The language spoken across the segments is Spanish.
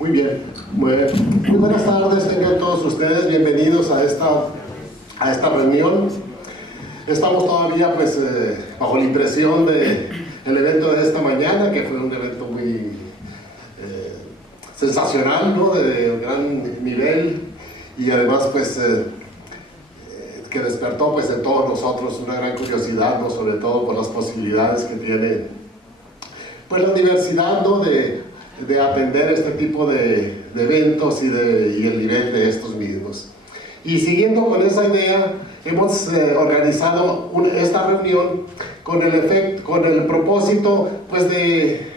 Muy bien. Muy buenas tardes, tengan todos ustedes bienvenidos a esta reunión. Estamos todavía bajo la impresión del evento de esta mañana, que fue un evento muy sensacional, ¿no? De gran nivel, y además que despertó en todos nosotros una gran curiosidad, ¿no? Sobre todo por las posibilidades que tiene la universidad, ¿no? de atender este tipo de eventos y el nivel de estos mismos. Y siguiendo con esa idea, hemos organizado esta reunión con el propósito de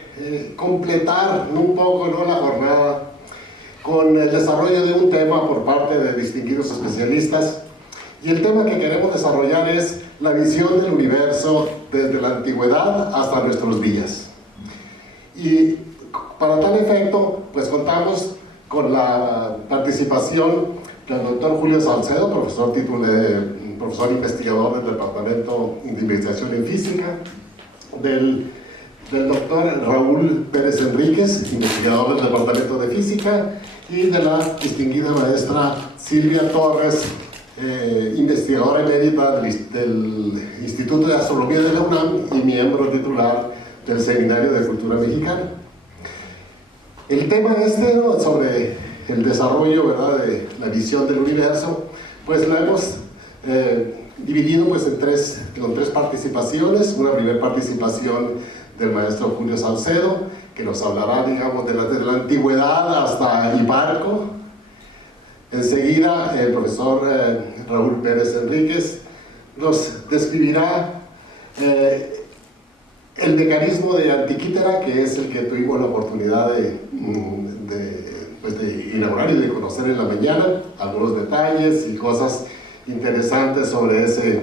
completar un poco, ¿no? La jornada con el desarrollo de un tema por parte de distinguidos especialistas. Y el tema que queremos desarrollar es la visión del universo desde la antigüedad hasta nuestros días. Y para tal efecto, contamos con la participación del doctor Julio Salcedo, profesor investigador del Departamento de Investigación en Física, del doctor Raúl Pérez Enríquez, investigador del Departamento de Física, y de la distinguida maestra Silvia Torres, investigadora emérita del Instituto de Astronomía de la UNAM y miembro titular del Seminario de Cultura Mexicana. El tema sobre el desarrollo, ¿verdad?, de la visión del universo, lo hemos dividido con tres participaciones. Una primera participación del maestro Julio Salcedo, que nos hablará, digamos, desde la antigüedad hasta Hiparco. Enseguida, el profesor Raúl Pérez Enríquez nos describirá el mecanismo de Antikythera, que es el que tuvimos la oportunidad de inaugurar y de conocer en la mañana, algunos detalles y cosas interesantes sobre ese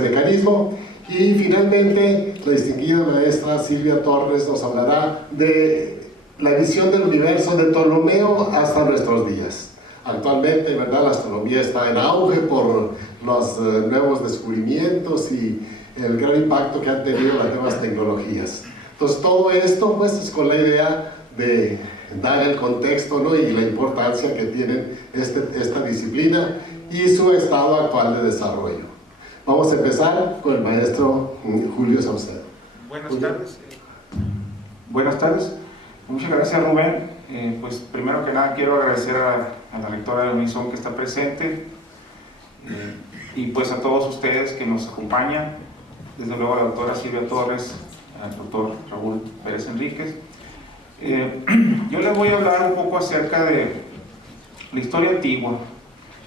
mecanismo. Y finalmente, la distinguida maestra Silvia Torres nos hablará de la visión del universo de Ptolomeo hasta nuestros días. Actualmente, ¿verdad?, la astronomía está en auge por los nuevos descubrimientos y el gran impacto que han tenido las nuevas tecnologías. Entonces, todo esto es con la idea de dar el contexto, ¿no?, y la importancia que tiene esta disciplina y su estado actual de desarrollo. Vamos a empezar con el maestro Julio Salcedo. Buenas tardes. Buenas tardes. Muchas gracias, Rubén. Primero que nada quiero agradecer a la rectora de Unison que está presente y a todos ustedes que nos acompañan, desde luego a la doctora Silvia Torres, al doctor Raúl Pérez Enríquez. Yo les voy a hablar un poco acerca de la historia antigua.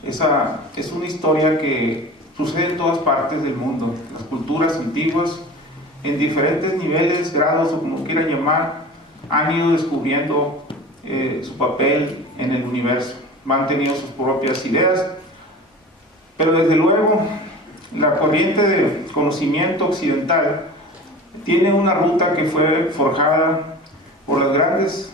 Esa es una historia que sucede en todas partes del mundo. Las culturas antiguas, en diferentes niveles, grados o como quieran llamar, han ido descubriendo su papel en el universo. Han tenido sus propias ideas, pero desde luego la corriente de conocimiento occidental tiene una ruta que fue forjada por las grandes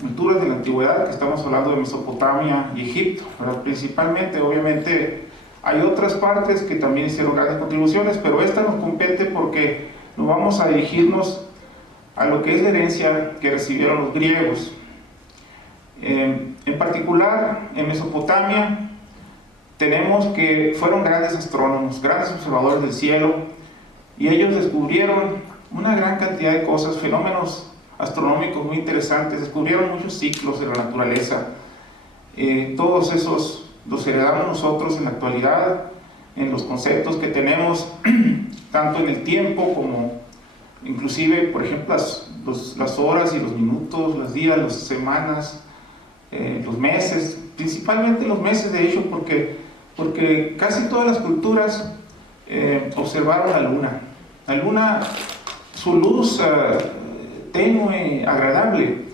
culturas de la antigüedad, que estamos hablando de Mesopotamia y Egipto, pero principalmente, obviamente, hay otras partes que también hicieron grandes contribuciones, pero esta nos compete porque nos vamos a dirigirnos a lo que es la herencia que recibieron los griegos. En particular, en Mesopotamia, tenemos que fueron grandes astrónomos, grandes observadores del cielo, y ellos descubrieron una gran cantidad de cosas, fenómenos astronómicos muy interesantes, descubrieron muchos ciclos de la naturaleza. Todos esos los heredamos nosotros en la actualidad, en los conceptos que tenemos, tanto en el tiempo como inclusive, por ejemplo, las horas y los minutos, los días, las semanas, los meses, principalmente los meses, de hecho, porque casi todas las culturas observaron la luna. La luna, su luz tenue, agradable,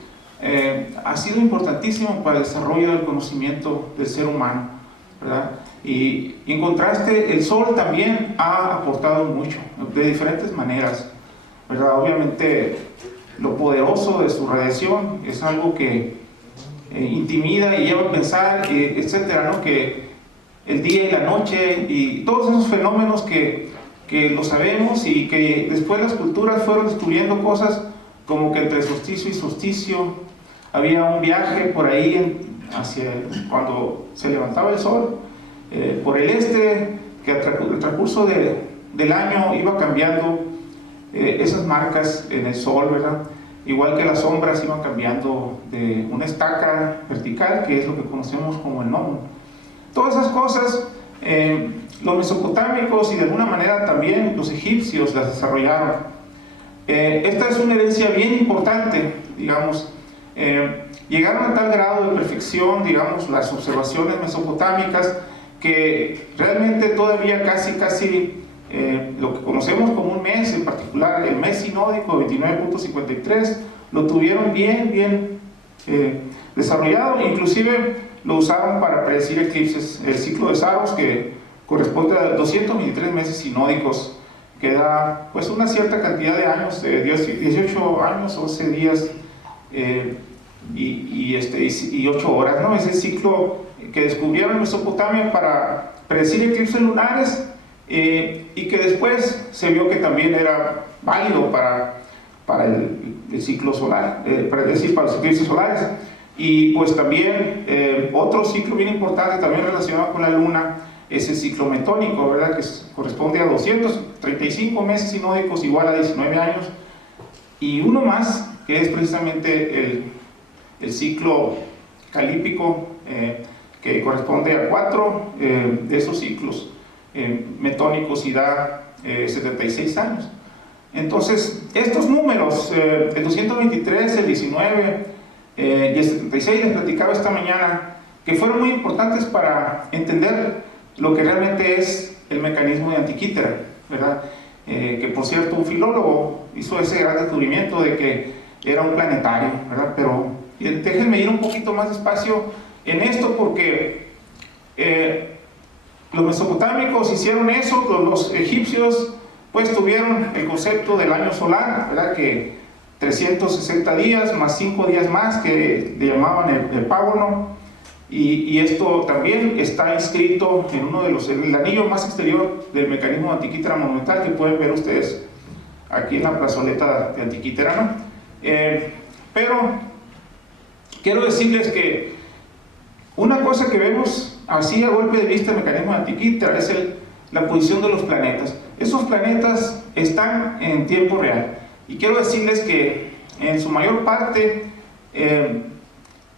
ha sido importantísimo para el desarrollo del conocimiento del ser humano, ¿verdad? Y en contraste, el sol también ha aportado mucho, de diferentes maneras, ¿verdad? Obviamente, lo poderoso de su radiación es algo que intimida y lleva a pensar, etcétera, ¿no? Que el día y la noche y todos esos fenómenos que lo sabemos, y que después las culturas fueron descubriendo cosas como que entre solsticio y solsticio había un viaje por ahí hacia cuando se levantaba el sol, por el este, que el transcurso del año iba cambiando esas marcas en el sol, ¿verdad? Igual que las sombras iban cambiando de una estaca vertical, que es lo que conocemos como el gnomo. Todas esas cosas, los mesopotámicos y de alguna manera también los egipcios las desarrollaron. Esta es una herencia bien importante, digamos. Llegaron a tal grado de perfección, digamos, las observaciones mesopotámicas, que realmente todavía casi lo que conocemos como un mes, en particular el mes sinódico 29.53, lo tuvieron bien desarrollado. Inclusive lo usaron para predecir eclipses. El ciclo de Saros, que corresponde a 223 meses sinódicos, que da pues una cierta cantidad de años, 18 años, 11 días y 8 horas, ¿no? Es el ciclo que descubrieron en Mesopotamia para predecir eclipses lunares, y que después se vio que también era válido para el ciclo solar, para los eclipses solares. Y pues también otro ciclo bien importante también relacionado con la luna es el ciclo metónico, ¿verdad? Que corresponde a 235 meses sinódicos, igual a 19 años, y uno más, que es precisamente el ciclo calípico, que corresponde a 4 de esos ciclos metónicos, y da 76 años. Entonces, estos números, el 223, el 19 y el 76, les platicaba esta mañana, que fueron muy importantes para entender lo que realmente es el mecanismo de Antikythera, ¿verdad? Que por cierto, un filólogo hizo ese gran descubrimiento de que era un planetario, ¿verdad? Pero déjenme ir un poquito más despacio en esto, porque los mesopotámicos hicieron eso, los egipcios pues tuvieron el concepto del año solar, ¿verdad? Que 360 días más 5 días más, que le llamaban el págono, y esto también está inscrito en uno de el anillo más exterior del mecanismo de Antikythera monumental, que pueden ver ustedes aquí en la plazoleta de Antikythera, ¿no? Pero quiero decirles que una cosa que vemos así a golpe de vista del mecanismo de Antikythera es la posición de los planetas. Esos planetas están en tiempo real, y quiero decirles que en su mayor parte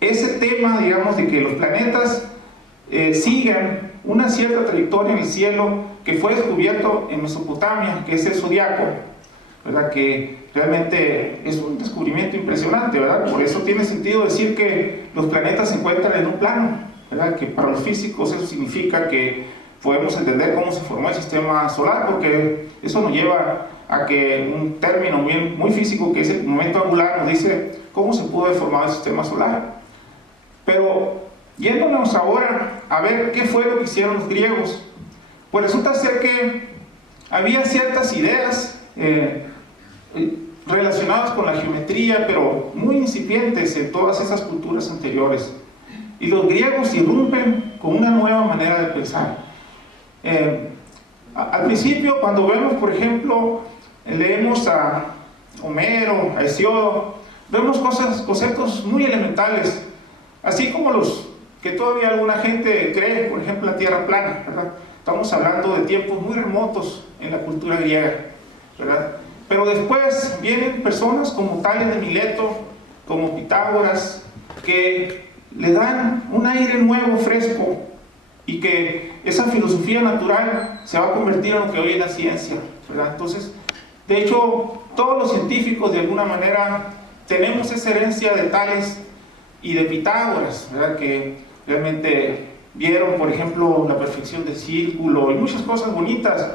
ese tema, digamos, de que los planetas sigan una cierta trayectoria en el cielo, que fue descubierto en Mesopotamia, que es el zodiaco, ¿verdad? Que realmente es un descubrimiento impresionante, ¿verdad? Por eso tiene sentido decir que los planetas se encuentran en un plano, ¿verdad? Que para los físicos eso significa que podemos entender cómo se formó el sistema solar, porque eso nos lleva a que un término muy físico, que es el momento angular, nos dice cómo se pudo haber formado el sistema solar. Pero yéndonos ahora a ver qué fue lo que hicieron los griegos, pues resulta ser que había ciertas ideas relacionadas con la geometría, pero muy incipientes en todas esas culturas anteriores, y los griegos irrumpen con una nueva manera de pensar. Al principio, cuando vemos, por ejemplo, leemos a Homero, a Hesiodo, vemos conceptos muy elementales, así como los que todavía alguna gente cree, por ejemplo, la tierra plana, ¿verdad? Estamos hablando de tiempos muy remotos en la cultura griega, ¿verdad? Pero después vienen personas como Tales de Mileto, como Pitágoras, que le dan un aire nuevo, fresco, y que esa filosofía natural se va a convertir en lo que hoy es la ciencia, ¿verdad? Entonces, de hecho, todos los científicos de alguna manera tenemos esa herencia de Tales y de Pitágoras, ¿verdad? Que realmente vieron, por ejemplo, la perfección del círculo y muchas cosas bonitas.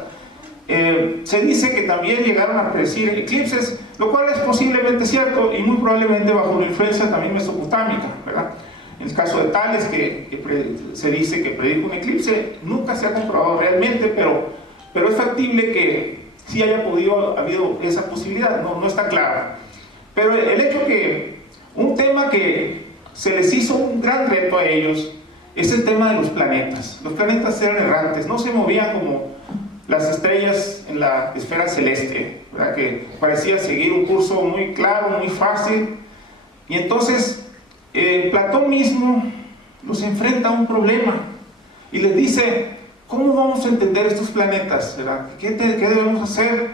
Se dice que también llegaron a predecir eclipses, lo cual es posiblemente cierto, y muy probablemente bajo la influencia también mesopotámica, ¿verdad? En el caso de Tales, que se dice que predijo un eclipse, nunca se ha comprobado realmente, pero es factible que sí haya habido esa posibilidad, no está claro. Pero el hecho que un tema que se les hizo un gran reto a ellos es el tema de los planetas. Los planetas eran errantes, no se movían como las estrellas en la esfera celeste, ¿verdad? Que parecía seguir un curso muy claro, muy fácil. Y entonces Platón mismo los enfrenta a un problema y les dice: ¿cómo vamos a entender estos planetas? ¿Verdad? ¿Qué debemos hacer?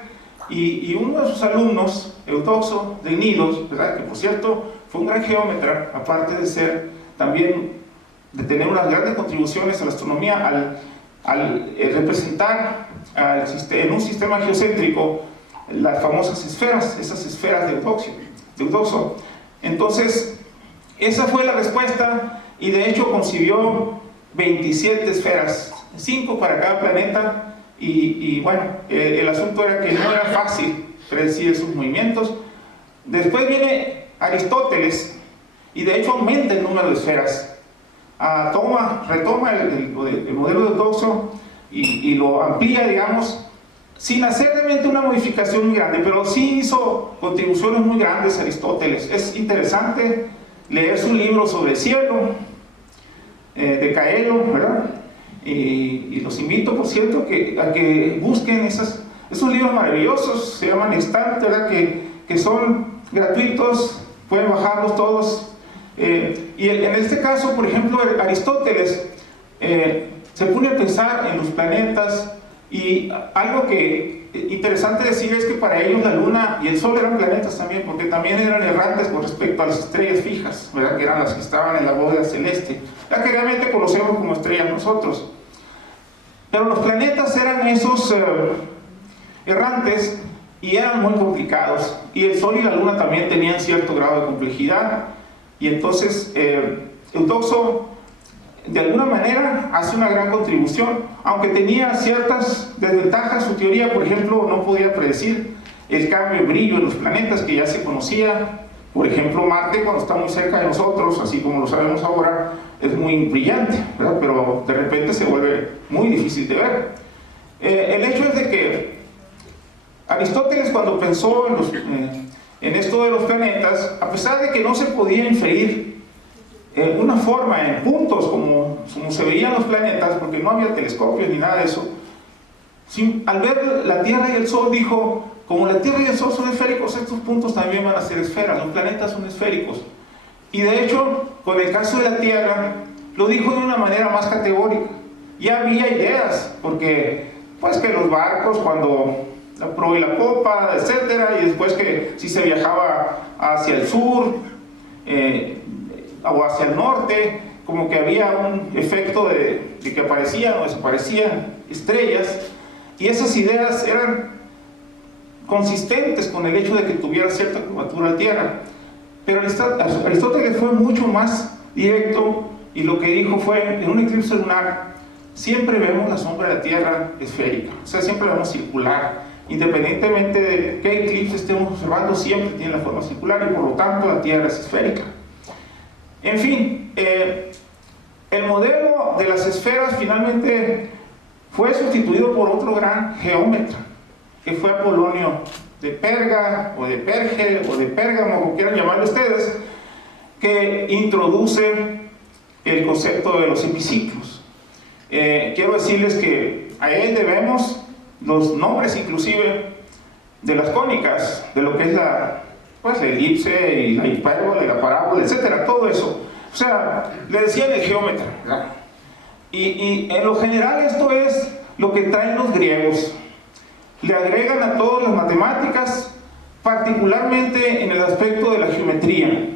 Y uno de sus alumnos, Eudoxo de Cnidos, ¿verdad?, que por cierto fue un gran geómetra, aparte de ser también, de tener unas grandes contribuciones a la astronomía, al representar en un sistema geocéntrico las famosas esferas, esas esferas de Eudoxo. Entonces, esa fue la respuesta, y de hecho concibió 27 esferas, 5 para cada planeta. Y bueno, el asunto era que no era fácil predecir esos movimientos. Después viene Aristóteles, y de hecho aumenta el número de esferas. Retoma el modelo de Eudoxo y lo amplía, digamos, sin hacer realmente una modificación muy grande, pero sí hizo contribuciones muy grandes a Aristóteles. Es interesante leer su libro sobre el cielo, de Caelo, ¿verdad? Y los invito, por cierto, a que busquen esos libros maravillosos, se llaman Extant, ¿verdad?, que son gratuitos, pueden bajarlos todos. Y en este caso, por ejemplo, Aristóteles se pone a pensar en los planetas, y algo que interesante decir es que para ellos la Luna y el Sol eran planetas también, porque también eran errantes con respecto a las estrellas fijas, ¿verdad?, que eran las que estaban en la bóveda celeste, la que realmente conocemos como estrellas nosotros. Pero los planetas eran esos errantes, y eran muy complicados, y el Sol y la Luna también tenían cierto grado de complejidad. Y entonces Eudoxo de alguna manera hace una gran contribución, aunque tenía ciertas desventajas. Su teoría, por ejemplo, no podía predecir el cambio de brillo de los planetas, que ya se conocía. Por ejemplo, Marte, cuando está muy cerca de nosotros, así como lo sabemos ahora, es muy brillante, ¿verdad?, pero de repente se vuelve muy difícil de ver. El hecho es de que Aristóteles, cuando pensó en esto de los planetas, a pesar de que no se podía inferir una forma en puntos como se veían los planetas, porque no había telescopios ni nada de eso, al ver la Tierra y el Sol, dijo: como la Tierra y el Sol son esféricos, estos puntos también van a ser esferas, los planetas son esféricos. Y de hecho, con el caso de la Tierra, lo dijo de una manera más categórica. Ya había ideas, porque pues que los barcos, cuando la proa y la popa, etcétera, y después que si se viajaba hacia el sur o hacia el norte, como que había un efecto de que aparecían o desaparecían estrellas, y esas ideas eran consistentes con el hecho de que tuviera cierta curvatura la Tierra. Pero Aristóteles fue mucho más directo, y lo que dijo fue: en un eclipse lunar siempre vemos la sombra de la Tierra esférica, o sea, siempre la vemos circular. Independientemente de qué eclipse estemos observando, siempre tiene la forma circular, y por lo tanto la Tierra es esférica. En fin, el modelo de las esferas finalmente fue sustituido por otro gran geómetra, que fue Apolonio de Perga, o de Perge, o de Pérgamo, como quieran llamarlo ustedes, que introduce el concepto de los hemiciclos. Quiero decirles que a él debemos los nombres inclusive de las cónicas, de lo que es la elipse y la hipérbola y la parábola, etcétera, todo eso. O sea, le decían el geómetra, ¿verdad? Y en lo general esto es lo que traen los griegos. Le agregan a todas las matemáticas, particularmente en el aspecto de la geometría.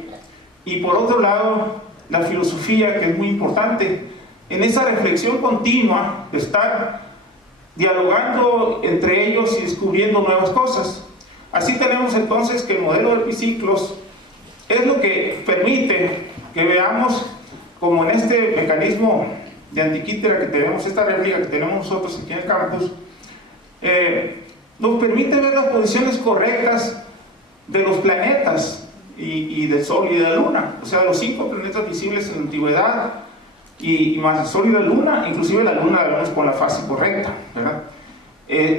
Y por otro lado, la filosofía, que es muy importante, en esa reflexión continua de estar dialogando entre ellos y descubriendo nuevas cosas. Así tenemos entonces que el modelo de epiciclos es lo que permite que veamos, como en este mecanismo de Antiquítera que tenemos, esta réplica que tenemos nosotros aquí en el campus, nos permite ver las posiciones correctas de los planetas y del Sol y de la Luna, o sea, los 5 planetas visibles en la antigüedad, y más el Sol y la Luna. Inclusive la Luna la vemos con la fase correcta, ¿verdad?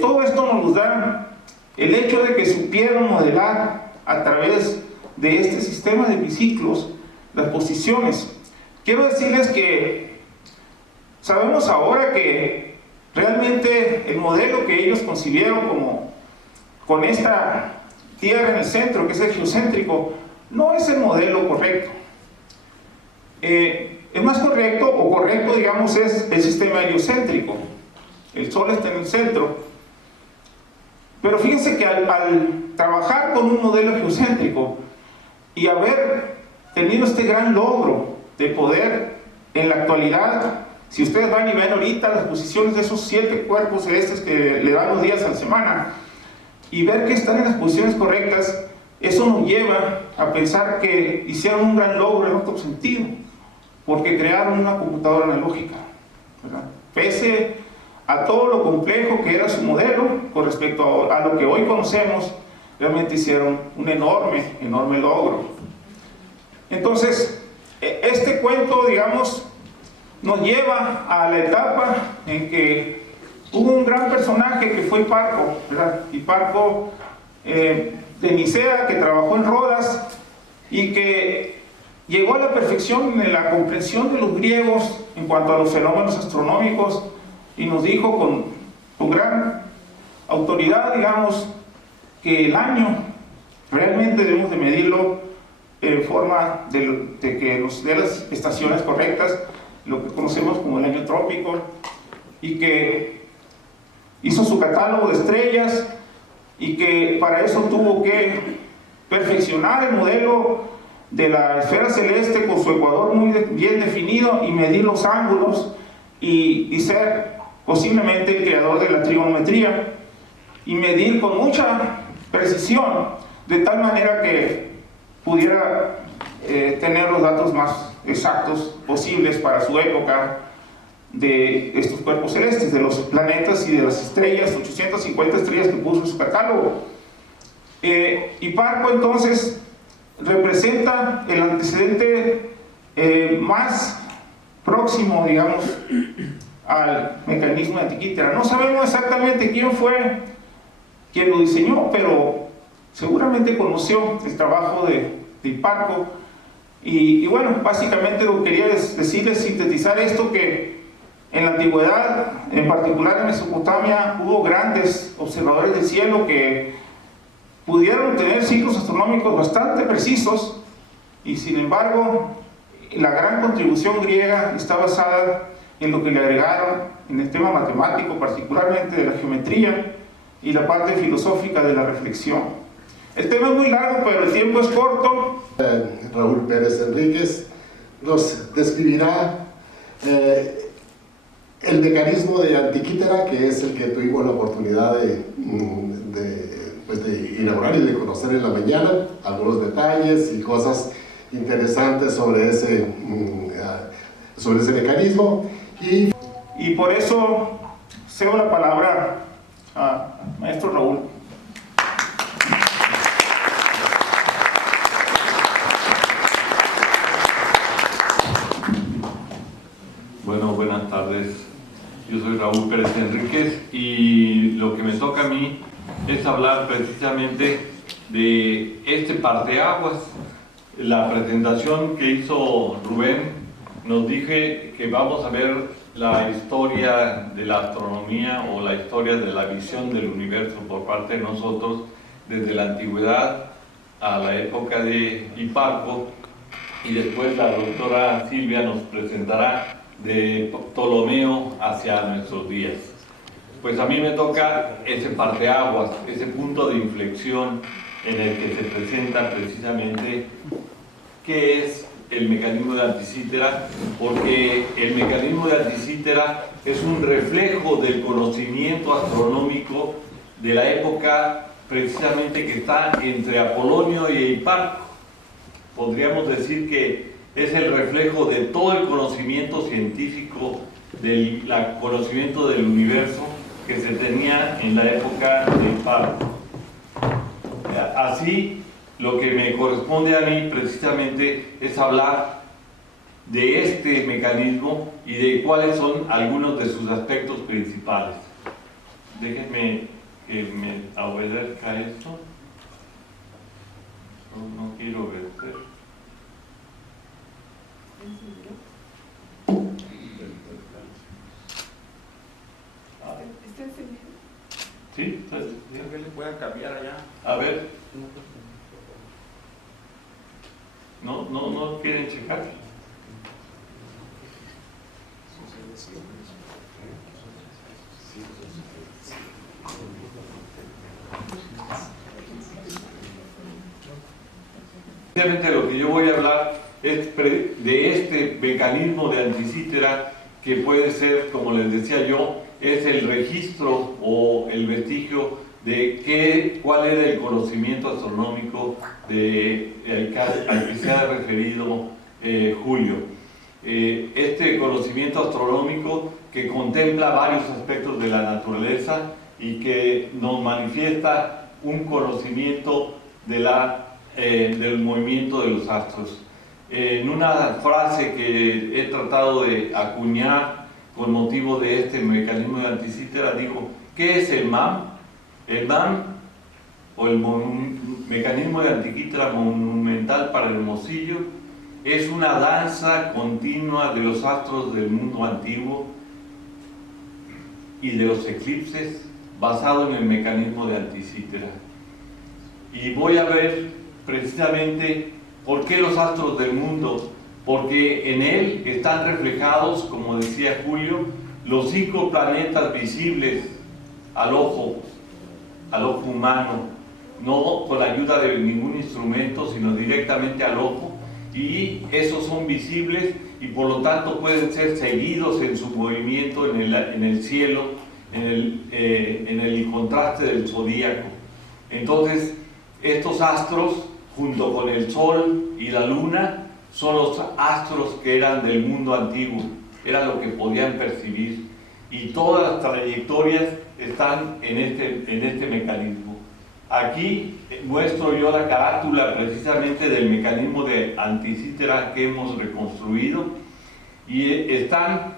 Todo esto nos da el hecho de que supieron modelar a través de este sistema de biciclos las posiciones. Quiero decirles que sabemos ahora que realmente el modelo que ellos concibieron con esta Tierra en el centro, que es el geocéntrico, no es el modelo correcto. el más correcto, o correcto digamos, es el sistema heliocéntrico. El Sol está en el centro. Pero fíjense que al trabajar con un modelo geocéntrico y haber tenido este gran logro de poder en la actualidad, si ustedes van y ven ahorita las posiciones de esos 7 cuerpos celestes que le dan los días a la semana y ver que están en las posiciones correctas, eso nos lleva a pensar que hicieron un gran logro en otro sentido, porque crearon una computadora analógica, ¿verdad? Pese a todo lo complejo que era su modelo con respecto a lo que hoy conocemos, realmente hicieron un enorme logro. Entonces, este cuento, digamos, nos lleva a la etapa en que hubo un gran personaje que fue Hiparco, ¿verdad? Hiparco de Nicea, que trabajó en Rodas y que llegó a la perfección en la comprensión de los griegos en cuanto a los fenómenos astronómicos, y nos dijo con gran autoridad, digamos, que el año realmente debemos de medirlo en forma de que nos dé las estaciones correctas, lo que conocemos como el año trópico, y que hizo su catálogo de estrellas, y que para eso tuvo que perfeccionar el modelo de la esfera celeste con su ecuador muy bien definido, y medir los ángulos, y ser posiblemente el creador de la trigonometría, y medir con mucha precisión, de tal manera que pudiera tener los datos más exactos posibles para su época de estos cuerpos celestes, de los planetas y de las estrellas, 850 estrellas que puso en su catálogo. Hiparco entonces representa el antecedente más próximo, digamos, al mecanismo de Antikythera. No sabemos exactamente quién fue quien lo diseñó, pero seguramente conoció el trabajo de Hiparco. Y bueno, básicamente lo que quería decirles, sintetizar esto, que en la antigüedad, en particular en Mesopotamia, hubo grandes observadores del cielo que pudieron tener ciclos astronómicos bastante precisos, y sin embargo la gran contribución griega está basada en lo que le agregaron en el tema matemático, particularmente de la geometría y la parte filosófica de la reflexión. El tema es muy largo, pero el tiempo es corto. Raúl Pérez Enríquez nos describirá el mecanismo de Antikythera, que es el que tuvimos la oportunidad de inaugurar y de conocer en la mañana, algunos detalles y cosas interesantes sobre ese mecanismo. Y por eso cedo la palabra a maestro Raúl. Bueno, buenas tardes. Yo soy Raúl Pérez Enríquez, y lo que me toca a mí es hablar precisamente de este parteaguas. La presentación que hizo Rubén nos dije que vamos a ver la historia de la astronomía, o la historia de la visión del universo por parte de nosotros, desde la antigüedad a la época de Hiparco, y después la doctora Silvia nos presentará de Ptolomeo hacia nuestros días. Pues a mí me toca ese parteaguas, ese punto de inflexión en el que se presenta precisamente qué es el mecanismo de Antikythera, porque el mecanismo de Antikythera es un reflejo del conocimiento astronómico de la época precisamente que está entre Apolonio y Hiparco. Podríamos decir que es el reflejo de todo el conocimiento científico, del conocimiento del universo que se tenía en la época de Hiparco. Así, lo que me corresponde a mí precisamente es hablar de este mecanismo y de cuáles son algunos de sus aspectos principales. Déjenme que me obedezca esto. No quiero obedecer. ¿Está encendido? ¿Sí? ¿Que le puedan cambiar allá? A ver. ¿No quieren checar? Precisamente lo que yo voy a hablar es de este mecanismo de Anticítera, que puede ser, como les decía yo, es el registro o el vestigio de cuál era el conocimiento astronómico al que se ha referido Julio. Este conocimiento astronómico que contempla varios aspectos de la naturaleza y que nos manifiesta un conocimiento del movimiento de los astros. En una frase que he tratado de acuñar con motivo de este mecanismo de Anticítera, digo, ¿qué es el MAM? El MAM, o el mecanismo de Anticítera monumental para Hermosillo, es una danza continua de los astros del mundo antiguo y de los eclipses, basado en el mecanismo de Anticítera. Y voy a ver precisamente por qué los astros del mundo, porque en él están reflejados, como decía Julio, los 5 planetas visibles al ojo humano, no con la ayuda de ningún instrumento, sino directamente al ojo, y esos son visibles y por lo tanto pueden ser seguidos en su movimiento en el cielo, en el contraste del zodíaco. Entonces, estos astros, junto con el Sol y la Luna, son los astros que eran del mundo antiguo, era lo que podían percibir, y todas las trayectorias están en este mecanismo. Aquí muestro yo la carátula precisamente del mecanismo de Anticítera que hemos reconstruido, y están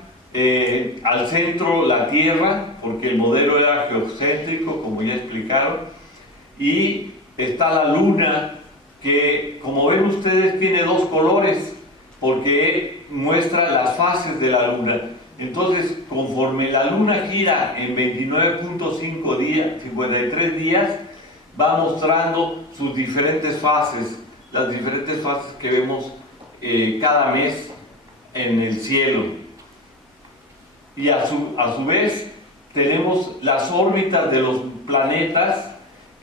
al centro la Tierra, porque el modelo era geocéntrico, como ya explicaron, y está la Luna, que como ven ustedes tiene 2 colores, porque muestra las fases de la Luna. Entonces, conforme la Luna gira en 29.5 días, 53 días, va mostrando sus diferentes fases, las diferentes fases que vemos cada mes en el cielo. Y a su vez tenemos las órbitas de los planetas,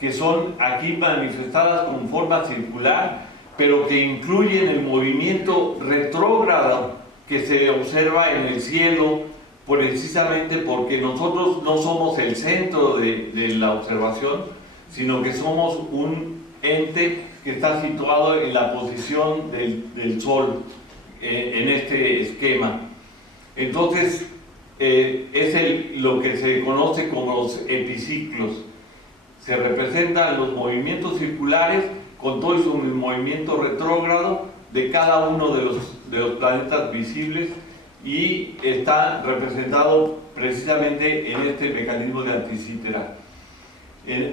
que son aquí manifestadas con forma circular, pero que incluyen el movimiento retrógrado que se observa en el cielo, precisamente porque nosotros no somos el centro de la observación, sino que somos un ente que está situado en la posición del Sol, en este esquema. Entonces, es lo que se conoce como los epiciclos. Se representan los movimientos circulares con todo su movimiento retrógrado de cada uno de los planetas visibles, y está representado precisamente en este mecanismo de Anticítera.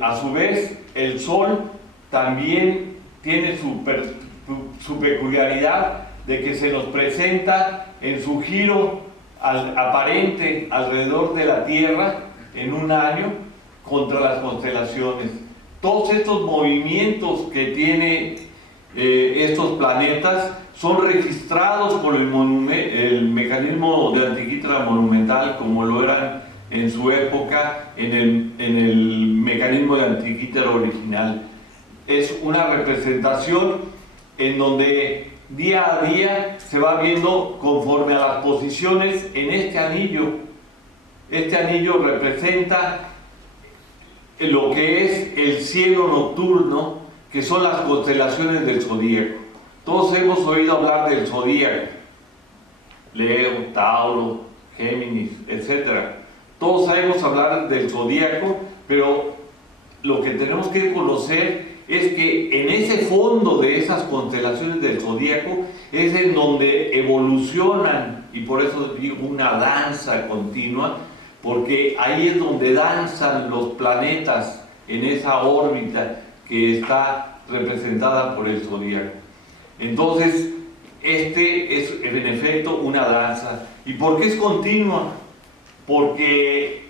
A su vez, el Sol también tiene su peculiaridad de que se nos presenta en su giro aparente alrededor de la Tierra en un año contra las constelaciones. Todos estos movimientos que tiene estos planetas son registrados por el mecanismo de Anticítera monumental, como lo eran en su época en el mecanismo de Anticítera original. Es una representación en donde día a día se va viendo conforme a las posiciones en este anillo. Este anillo representa lo que es el cielo nocturno, que son las constelaciones del zodíaco. Todos hemos oído hablar del zodíaco: Leo, Tauro, Géminis, etc. Todos sabemos hablar del zodíaco, pero lo que tenemos que conocer es que en ese fondo de esas constelaciones del zodíaco es en donde evolucionan, y por eso digo una danza continua, porque ahí es donde danzan los planetas en esa órbita que está representada por el zodíaco. Entonces, este es en efecto una danza. ¿Y por qué es continua? Porque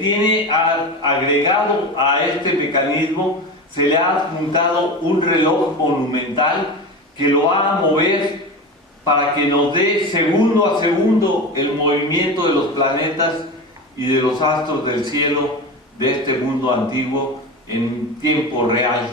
tiene agregado a este mecanismo, se le ha adjuntado un reloj monumental que lo va a mover para que nos dé segundo a segundo el movimiento de los planetas y de los astros del cielo de este mundo antiguo en tiempo real,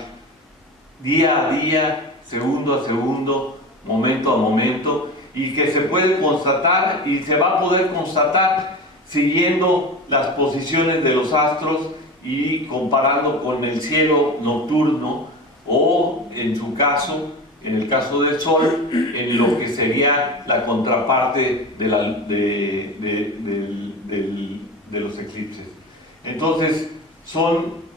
día a día, segundo a segundo, momento a momento, y que se puede constatar y se va a poder constatar siguiendo las posiciones de los astros y comparando con el cielo nocturno o, en su caso, en el caso del Sol, en lo que sería la contraparte de los eclipses. Entonces,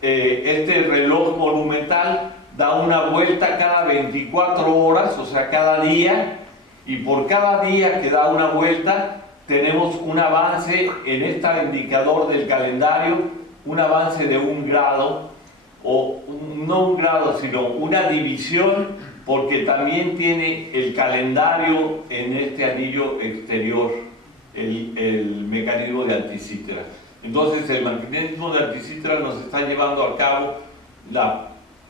este reloj monumental da una vuelta cada 24 horas, o sea, cada día, y por cada día que da una vuelta tenemos un avance en este indicador del calendario, un avance de 1 grado, o no 1 grado, sino una división, porque también tiene el calendario en este anillo exterior, el mecanismo de Anticítera. Entonces el mecanismo de Anticítera nos está llevando a cabo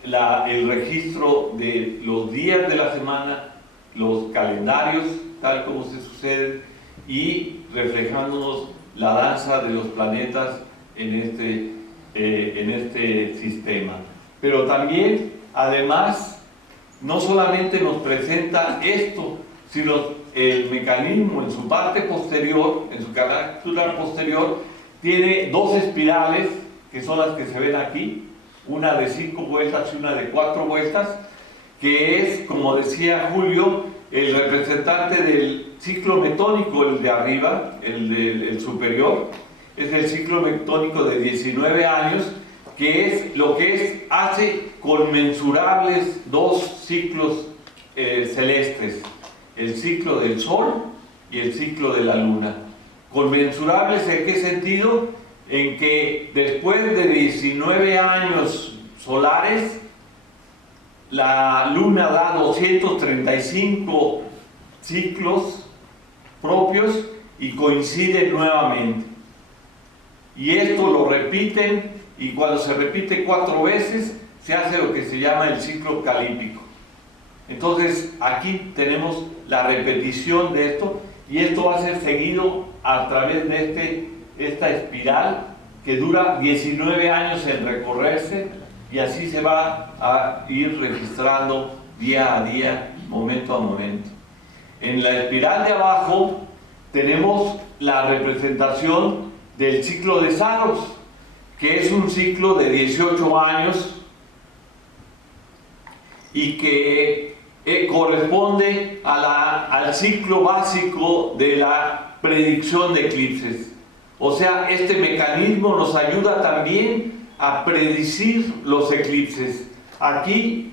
el registro de los días de la semana, los calendarios, tal como se sucede, y reflejándonos la danza de los planetas en este sistema. Pero también, además, no solamente nos presenta esto, sino el mecanismo en su parte posterior, en su carátula posterior, tiene 2 espirales, que son las que se ven aquí, una de 5 vueltas y una de 4 vueltas, que es, como decía Julio, el representante del ciclo metónico, el de arriba, el superior, es el ciclo metónico de 19 años, que es lo que hace conmensurables 2 ciclos celestes, el ciclo del Sol y el ciclo de la Luna. ¿Conmensurables en qué sentido? En que después de 19 años solares, la Luna da 235 ciclos propios y coinciden nuevamente. Y esto lo repiten, y cuando se repite 4 veces, se hace lo que se llama el ciclo calípico. Entonces, aquí tenemos la repetición de esto, y esto va a ser seguido a través de esta espiral que dura 19 años en recorrerse, y así se va a ir registrando día a día, momento a momento. En la espiral de abajo tenemos la representación del ciclo de Saros, que es un ciclo de 18 años y que corresponde al ciclo básico de la predicción de eclipses. O sea, este mecanismo nos ayuda también a predecir los eclipses. Aquí,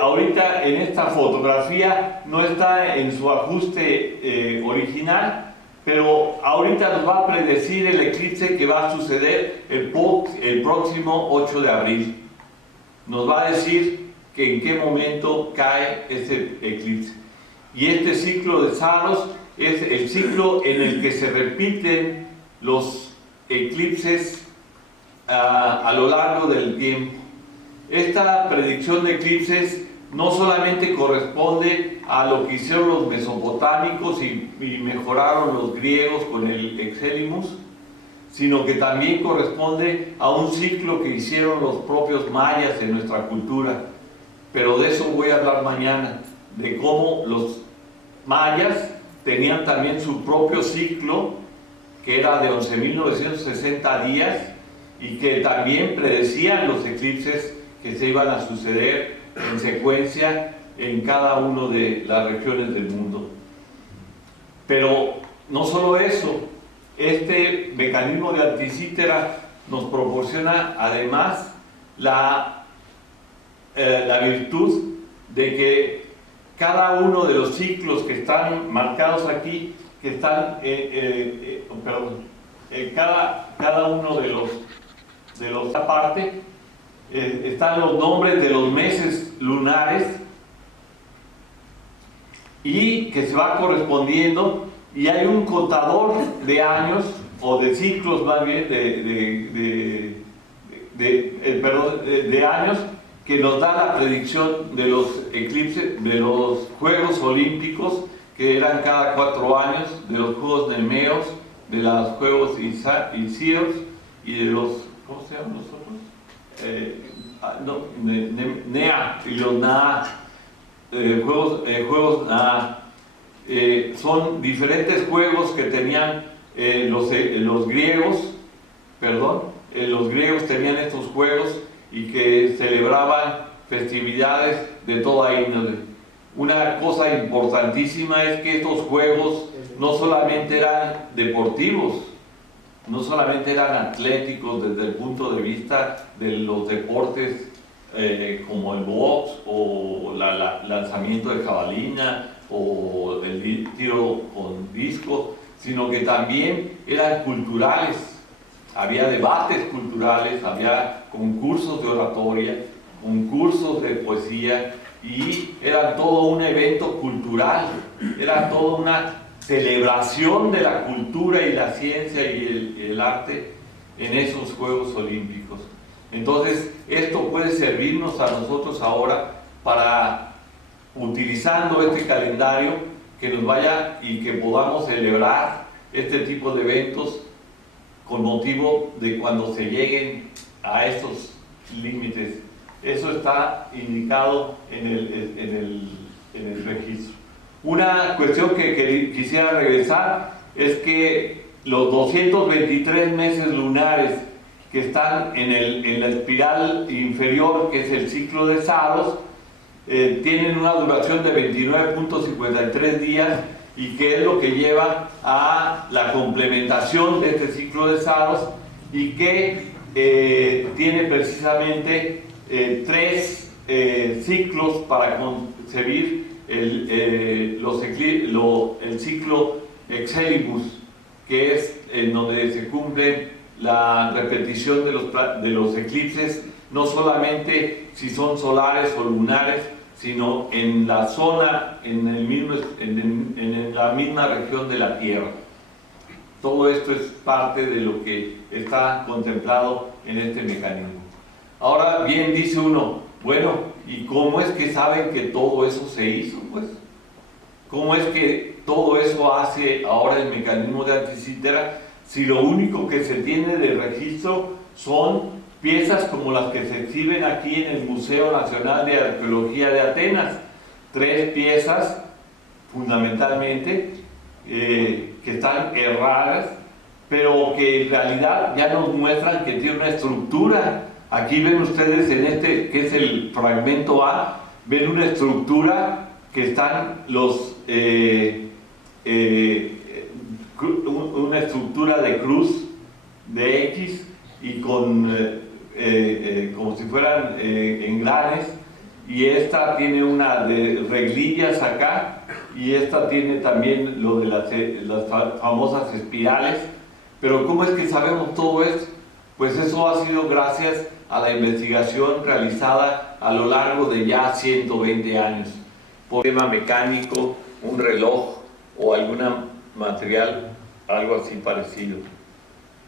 ahorita en esta fotografía no está en su ajuste original, pero ahorita nos va a predecir el eclipse que va a suceder el próximo 8 de abril. Nos va a decir que en qué momento cae ese eclipse. Y este ciclo de Saros es el ciclo en el que se repiten los eclipses a lo largo del tiempo. Esta predicción de eclipses no solamente corresponde a lo que hicieron los mesopotámicos y mejoraron los griegos con el Exelimus, sino que también corresponde a un ciclo que hicieron los propios mayas en nuestra cultura. Pero de eso voy a hablar mañana, de cómo los mayas tenían también su propio ciclo, que era de 11.960 días, y que también predecían los eclipses que se iban a suceder en secuencia en cada una de las regiones del mundo. Pero no solo eso, este mecanismo de Anticítera nos proporciona además la virtud de que cada uno de los ciclos que están marcados aquí, que están, cada uno de los aparte, están los nombres de los meses lunares y que se va correspondiendo, y hay un contador de años o de ciclos más bien de años que nos da la predicción de los eclipses, de los Juegos Olímpicos, que eran cada 4 años, de los Juegos Nemeos, de los juegos ICEOS y de los, ¿cómo se llaman los otros? NEA y los NAA, juegos NAA. Son diferentes juegos que tenían los griegos, los griegos tenían estos juegos y que celebraban festividades de toda índole. Una cosa importantísima es que estos juegos no solamente eran deportivos, no solamente eran atléticos desde el punto de vista de los deportes como el box o lanzamiento de jabalina o el tiro con disco, sino que también eran culturales. Había debates culturales, había concursos de oratoria, concursos de poesía, y era todo un evento cultural, era toda una celebración de la cultura y la ciencia y el arte en esos Juegos Olímpicos. Entonces, esto puede servirnos a nosotros ahora para, utilizando este calendario, que nos vaya y que podamos celebrar este tipo de eventos con motivo de cuando se lleguen a estos límites. Eso está indicado en el registro. Una cuestión que quisiera regresar es que los 223 meses lunares que están en la espiral inferior, que es el ciclo de Saros, tienen una duración de 29.53 días, y que es lo que lleva a la complementación de este ciclo de Saros, y que tiene precisamente 3 ciclos para concebir el ciclo Excelibus, que es en donde se cumple la repetición de los eclipses, no solamente si son solares o lunares, sino en la zona, en la misma región de la Tierra. Todo esto es parte de lo que está contemplado en este mecanismo. Ahora bien, dice uno, bueno, ¿y cómo es que saben que todo eso se hizo? Pues, ¿cómo es que todo eso hace ahora el mecanismo de Anticítera, si lo único que se tiene de registro son piezas como las que se exhiben aquí en el Museo Nacional de Arqueología de Atenas? 3 piezas, fundamentalmente, que están erradas, pero que en realidad ya nos muestran que tiene una estructura. Aquí ven ustedes en este, que es el fragmento A, ven una estructura que están una estructura de cruz, de X, y con como si fueran engranes, y esta tiene una de reglillas acá, y esta tiene también lo de las famosas espirales. Pero ¿cómo es que sabemos todo esto? Pues eso ha sido gracias a la investigación realizada a lo largo de ya 120 años por un tema mecánico, un reloj o algún material, algo así parecido.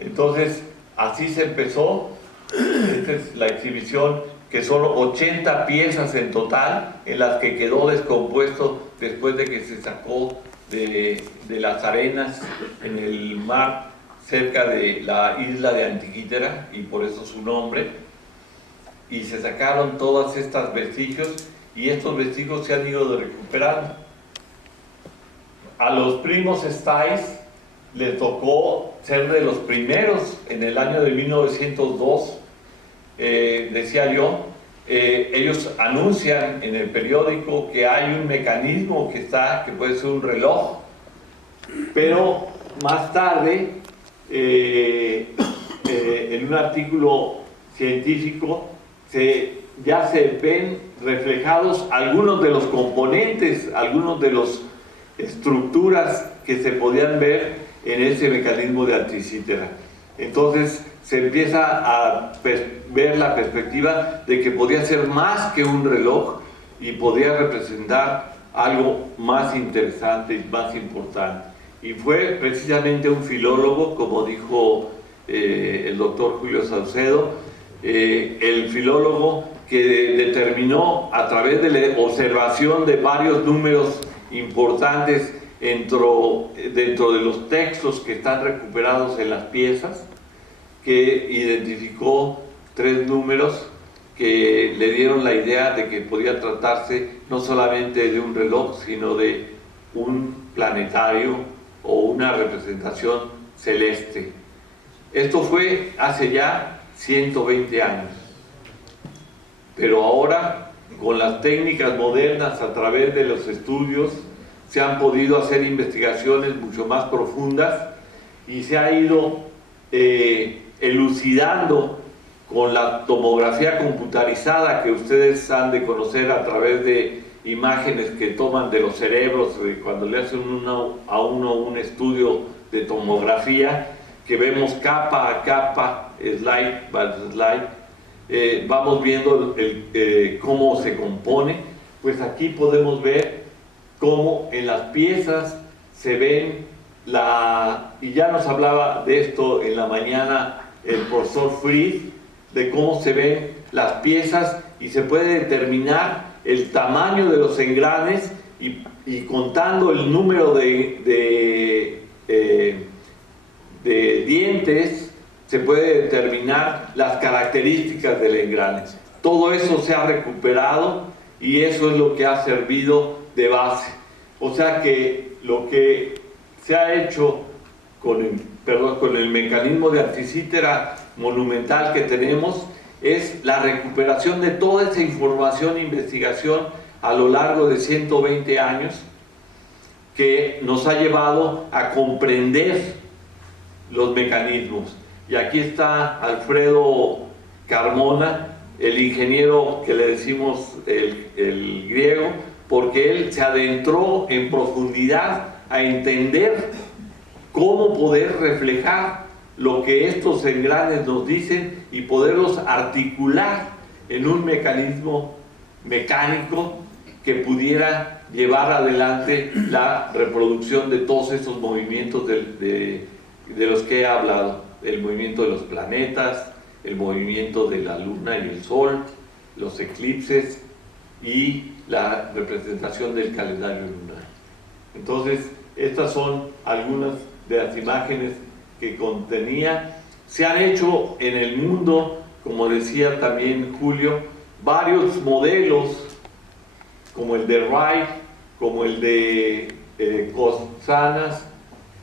Entonces, así se empezó. Esta es la exhibición, que son 80 piezas en total, en las que quedó descompuesto después de que se sacó de las arenas en el mar cerca de la isla de Antiquítera, y por eso su nombre, y se sacaron todos estos vestigios, y estos vestigios se han ido recuperando. A los primos Stais les tocó ser de los primeros en el año de 1902. Decía yo, ellos anuncian en el periódico que hay un mecanismo que puede ser un reloj, pero más tarde, en un artículo científico, ya se ven reflejados algunos de los componentes, algunos de las estructuras que se podían ver en ese mecanismo de Anticítera. Entonces se empieza a ver la perspectiva de que podía ser más que un reloj y podía representar algo más interesante y más importante. Y fue precisamente un filólogo, como dijo el doctor Julio Saucedo, el filólogo que determinó a través de la observación de varios números importantes dentro de los textos que están recuperados en las piezas, que identificó 3 números que le dieron la idea de que podía tratarse no solamente de un reloj, sino de un planetario o una representación celeste. Esto fue hace ya 120 años, pero ahora con las técnicas modernas, a través de los estudios, se han podido hacer investigaciones mucho más profundas y se ha ido elucidando con la tomografía computarizada que ustedes han de conocer a través de imágenes que toman de los cerebros cuando le hacen a uno un estudio de tomografía, que vemos capa a capa, slide by slide, vamos viendo cómo se compone. Pues aquí podemos ver cómo en las piezas se ven y ya nos hablaba de esto en la mañana el profesor Fries, de cómo se ven las piezas y se puede determinar el tamaño de los engranes y contando el número de dientes se puede determinar las características del engrane. Todo eso se ha recuperado y eso es lo que ha servido de base. O sea que lo que se ha hecho con el mecanismo de anticítera monumental que tenemos es la recuperación de toda esa información e investigación a lo largo de 120 años que nos ha llevado a comprender los mecanismos. Y aquí está Alfredo Carmona, el ingeniero que le decimos el griego, porque él se adentró en profundidad a entender cómo poder reflejar lo que estos engranes nos dicen y poderlos articular en un mecanismo mecánico que pudiera llevar adelante la reproducción de todos esos movimientos de los que he hablado: el movimiento de los planetas, el movimiento de la luna y el sol, los eclipses y la representación del calendario lunar. Entonces, estas son algunas de las imágenes que contenía. Se han hecho en el mundo, como decía también Julio, varios modelos, como el de Wright, como el de Cotzanas,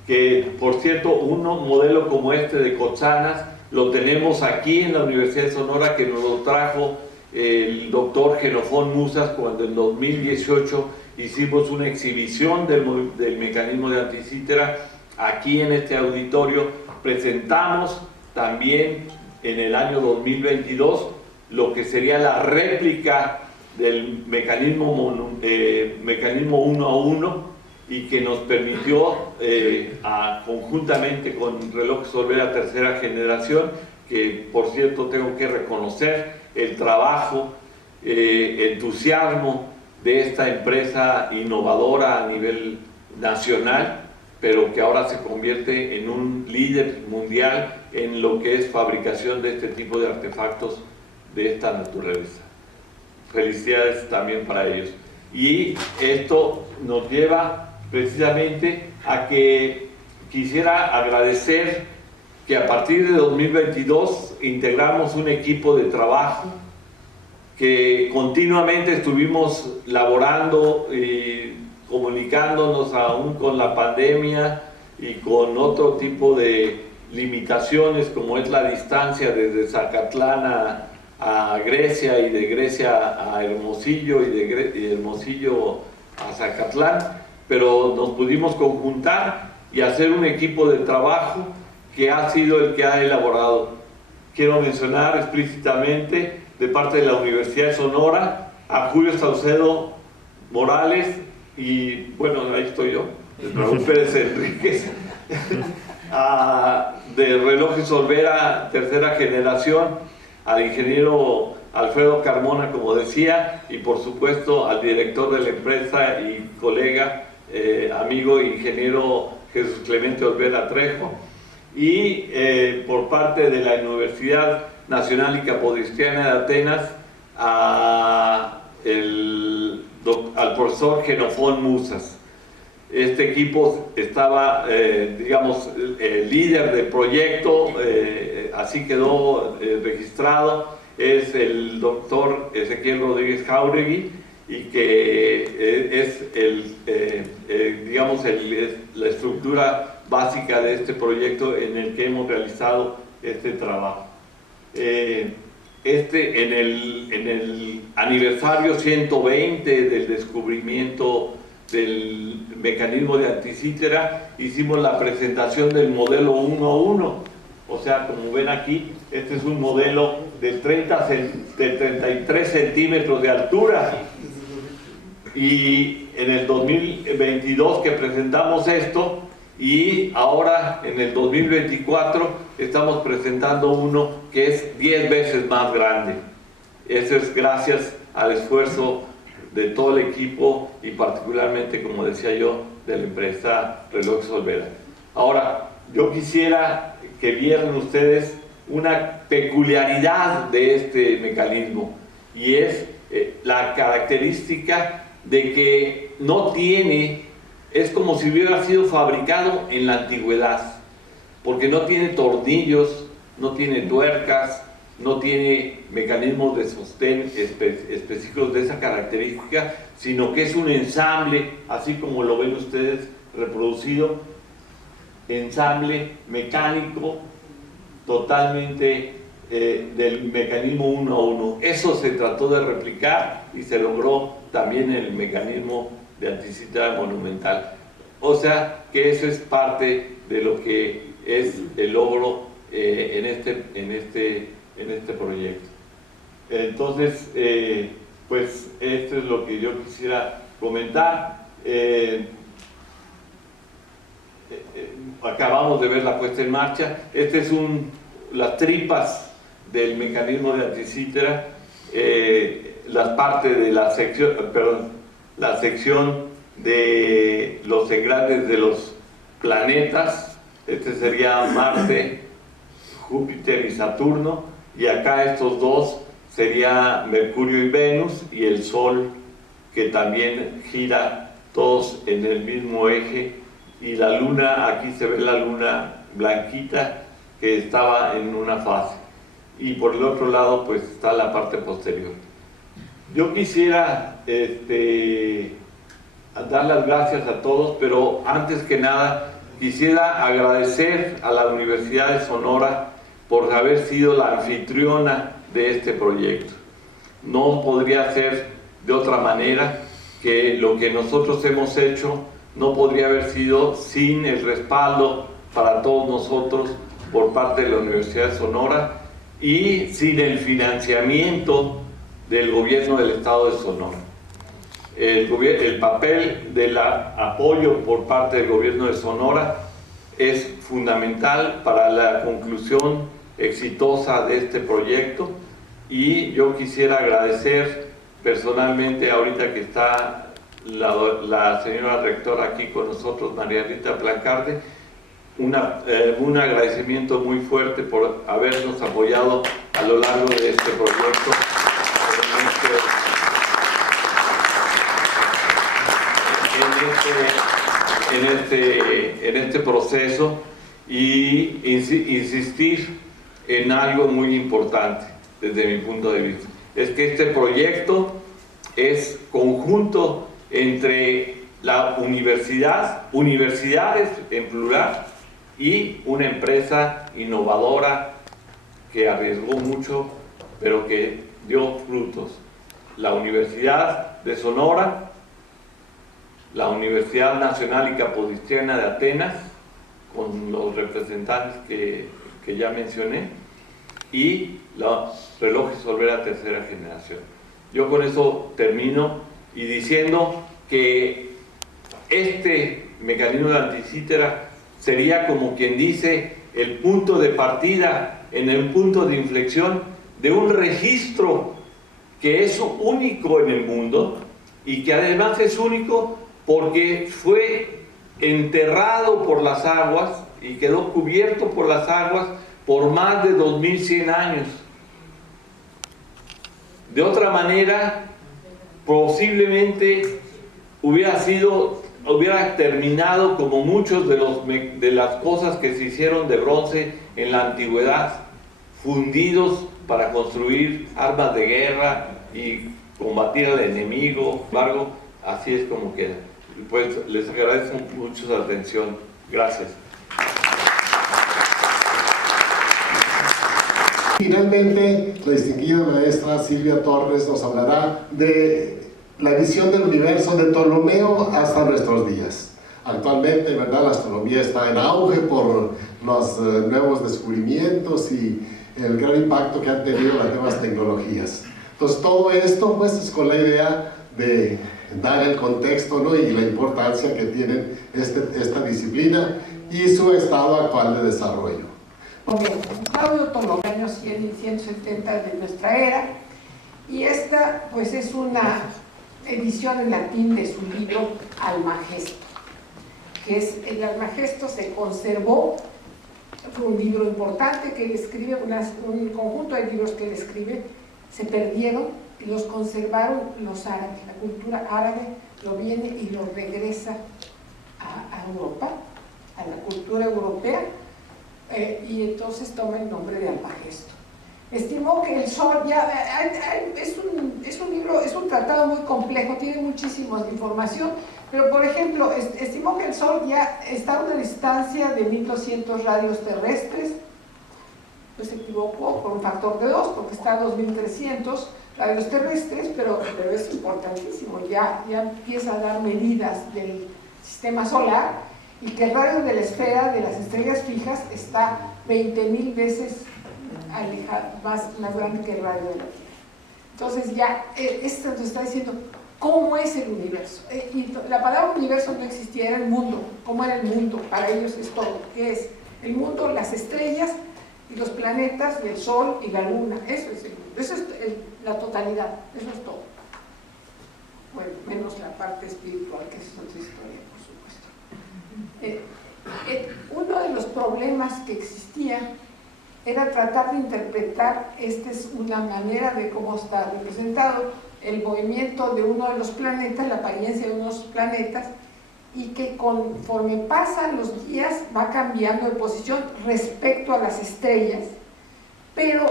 que por cierto, un modelo como este de Cotzanas lo tenemos aquí en la Universidad de Sonora, que nos lo trajo el doctor Xenofón Musas cuando en 2018 hicimos una exhibición del mecanismo de anticítera aquí en este auditorio. Presentamos también en el año 2022 lo que sería la réplica del mecanismo 1 a 1 y que nos permitió conjuntamente con relojes Olvera tercera generación, que por cierto tengo que reconocer el trabajo, entusiasmo de esta empresa innovadora a nivel nacional, pero que ahora se convierte en un líder mundial en lo que es fabricación de este tipo de artefactos de esta naturaleza. Felicidades también para ellos. Y esto nos lleva precisamente a que quisiera agradecer que a partir de 2022 integramos un equipo de trabajo que continuamente estuvimos laborando y comunicándonos aún con la pandemia y con otro tipo de limitaciones como es la distancia desde Zacatlán a Grecia y de Grecia a Hermosillo y de Hermosillo a Zacatlán, pero nos pudimos conjuntar y hacer un equipo de trabajo que ha sido el que ha elaborado. Quiero mencionar explícitamente de parte de la Universidad de Sonora a Julio Saucedo Morales y, bueno, ahí estoy yo, Raúl Pérez Enríquez, de Relojes Olvera tercera generación, al ingeniero Alfredo Carmona, como decía, y por supuesto al director de la empresa y colega, amigo ingeniero Jesús Clemente Olvera Trejo, y por parte de la Universidad Nacional y Capodistriana de Atenas al profesor Xenofón Musas. Este equipo estaba, digamos, el líder del proyecto, así quedó registrado, es el doctor Ezequiel Rodríguez Jáuregui, y que es digamos, la estructura básica de este proyecto en el que hemos realizado este trabajo. En el aniversario 120 del descubrimiento del mecanismo de anticítera, hicimos la presentación del modelo 1-1. O sea, como ven aquí, este es un modelo de 33 centímetros de altura. Y en el 2022 que presentamos esto, y ahora en el 2024 estamos presentando uno que es 10 veces más grande. Eso es gracias al esfuerzo de todo el equipo y particularmente, como decía yo, de la empresa Relojes Olvera. Ahora, yo quisiera que vieran ustedes una peculiaridad de este mecanismo, y es la característica de que no tiene, es como si hubiera sido fabricado en la antigüedad, porque no tiene tornillos, no tiene tuercas, no tiene mecanismos de sostén específicos de esa característica, sino que es un ensamble, así como lo ven ustedes reproducido, ensamble mecánico totalmente del mecanismo 1-1. Eso se trató de replicar y se logró también en el mecanismo de anticítera monumental. O sea que eso es parte de lo que es el logro en este proyecto. Entonces, pues esto es lo que yo quisiera comentar. Acabamos de ver la puesta en marcha. Este es las tripas del mecanismo de anticítera, las partes de la sección de los engranes de los planetas. Este sería Marte, Júpiter y Saturno, y acá estos dos sería Mercurio y Venus, y el Sol, que también gira todos en el mismo eje, y la Luna, aquí se ve la Luna blanquita que estaba en una fase, y por el otro lado pues está la parte posterior. Yo quisiera dar las gracias a todos, pero antes que nada quisiera agradecer a la Universidad de Sonora por haber sido la anfitriona de este proyecto. No podría ser de otra manera, que lo que nosotros hemos hecho no podría haber sido sin el respaldo para todos nosotros por parte de la Universidad de Sonora y sin el financiamiento del gobierno del estado de Sonora. El papel del apoyo por parte del gobierno de Sonora es fundamental para la conclusión exitosa de este proyecto, y yo quisiera agradecer personalmente, ahorita que está la señora rectora aquí con nosotros, María Rita Plancarte, un agradecimiento muy fuerte por habernos apoyado a lo largo de este proyecto, en este proceso, y insistir en algo muy importante desde mi punto de vista. Es que este proyecto es conjunto entre la universidades en plural, y una empresa innovadora que arriesgó mucho, pero que dio frutos. La Universidad de Sonora, la Universidad Nacional y Capodistriana de Atenas, con los representantes que ya mencioné, y los Relojes Olvera tercera generación. Yo con eso termino, y diciendo que este mecanismo de anticítera sería, como quien dice, el punto de partida en el punto de inflexión de un registro que es único en el mundo, y que además es único porque fue enterrado por las aguas y quedó cubierto por las aguas por más de 2100 años. De otra manera, posiblemente hubiera sido hubiera terminado como muchos de las cosas que se hicieron de bronce en la antigüedad, fundidos para construir armas de guerra y combatir al enemigo. Sin embargo, así es como queda. Pues les agradezco mucho su atención. Gracias. Finalmente, la distinguida maestra Silvia Torres nos hablará de la visión del universo de Ptolomeo hasta nuestros días. Actualmente, ¿verdad?, la astronomía está en auge por los nuevos descubrimientos y el gran impacto que han tenido las nuevas tecnologías. Entonces, todo esto pues es con la idea de dar el contexto, ¿no?, y la importancia que tiene esta disciplina y su estado actual de desarrollo. Bien, Claudio Ptolomeo, años 100 y 170 de nuestra era, y esta pues es una edición en latín de su libro Almagesto, que es el Almagesto se conservó, fue un libro importante que él escribe, un conjunto de libros que él escribe, se perdieron y los conservaron los árabes, la cultura árabe lo viene y lo regresa a Europa, a la cultura europea, y entonces toma el nombre de Almagesto. Estimó que el Sol, es un libro, es un tratado muy complejo, tiene muchísima información, pero por ejemplo, estimó que el Sol ya está a una distancia de 1200 radios terrestres, pues se equivocó por un factor de 2, porque está a 2300 radios terrestres, pero es importantísimo, ya empieza a dar medidas del sistema solar, y que el radio de la esfera de las estrellas fijas está 20.000 veces más grande que el radio de la Tierra. Entonces ya esto nos está diciendo cómo es el universo. Y la palabra universo no existía, era el mundo. ¿Cómo era el mundo? Para ellos es todo. ¿Qué es? El mundo, las estrellas y los planetas, y el Sol y la Luna. Eso es el mundo. Eso es la totalidad. Eso es todo. Bueno, menos la parte espiritual, que es otra historia, por supuesto. Uno de los problemas que existía era tratar de interpretar, esta es una manera de cómo está representado el movimiento de uno de los planetas, la apariencia de unos planetas, y que conforme pasan los días va cambiando de posición respecto a las estrellas, pero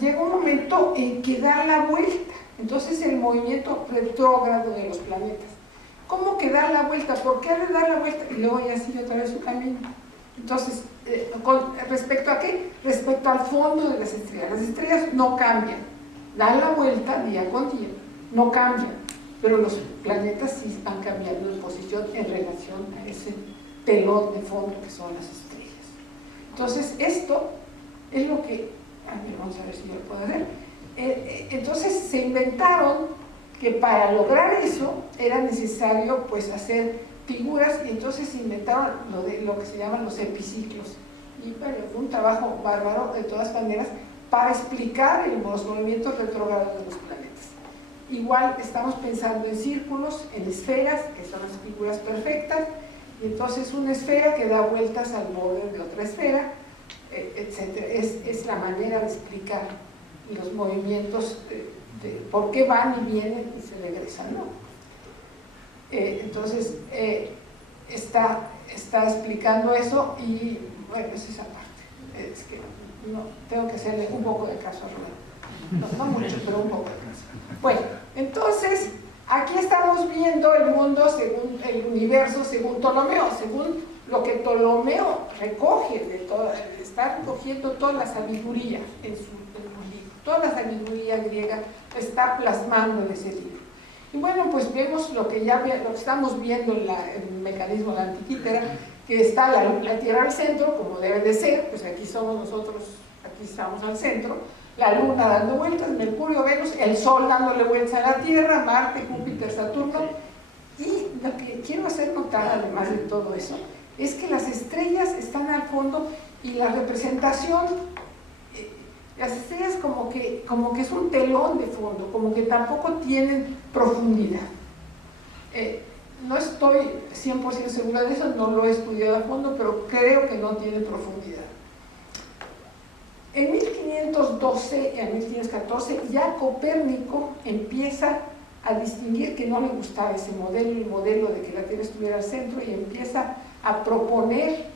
llega un momento en que da la vuelta, entonces el movimiento retrógrado de los planetas. ¿Cómo que da la vuelta? ¿Por qué ha de dar la vuelta? Y luego ya sigue otra vez su camino. Entonces, ¿respecto a qué? Respecto al fondo de las estrellas. Las estrellas no cambian, dan la vuelta día con día, no cambian, pero los planetas sí van cambiando de posición en relación a ese telón de fondo que son las estrellas. Entonces, esto es lo que, vamos a ver si yo lo puedo hacer. Entonces, se inventaron que para lograr eso era necesario pues hacer figuras, y entonces inventaron lo que se llaman los epiciclos, y bueno, fue un trabajo bárbaro de todas maneras para explicar los movimientos retrógrados de los planetas. Igual estamos pensando en círculos, en esferas, que son las figuras perfectas, y entonces una esfera que da vueltas al borde de otra esfera, etc. Es la manera de explicar los movimientos de por qué van y vienen y se regresan, ¿no? Entonces está explicando eso, y bueno, es esa parte. Es que no, tengo que hacerle un poco de caso a Rubén, no mucho, pero un poco de caso. Bueno, entonces aquí estamos viendo el mundo según el universo, según Ptolomeo, según lo que Ptolomeo recoge de todo, está recogiendo toda la sabiduría en su libro, toda la sabiduría griega está plasmando en ese libro. Y bueno, pues vemos lo que estamos viendo en el mecanismo de la Antiquítera, que está la Tierra al centro, como debe de ser, pues aquí somos nosotros, aquí estamos al centro, la Luna dando vueltas, Mercurio, Venus, el Sol dándole vueltas a la Tierra, Marte, Júpiter, Saturno, y lo que quiero hacer notar, además de todo eso, es que las estrellas están al fondo, y la representación, las estrellas como que es un telón de fondo, como que tampoco tienen profundidad. No estoy 100% segura de eso, no lo he estudiado a fondo, pero creo que no tiene profundidad. En 1512 y en 1514 ya Copérnico empieza a distinguir que no le gustaba ese modelo, el modelo de que la Tierra estuviera al centro, y empieza a proponer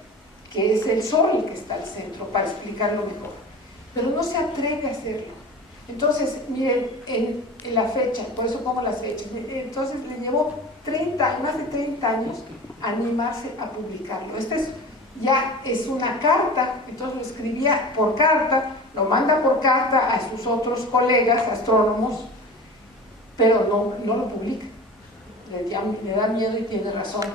que es el Sol el que está al centro, para explicarlo mejor. Pero no se atreve a hacerlo. Entonces, miren, en la fecha, por eso pongo las fechas, entonces le llevó más de 30 años animarse a publicarlo. Ya es una carta, entonces lo escribía por carta, lo manda por carta a sus otros colegas astrónomos, pero no lo publica. Le da miedo y tiene razón.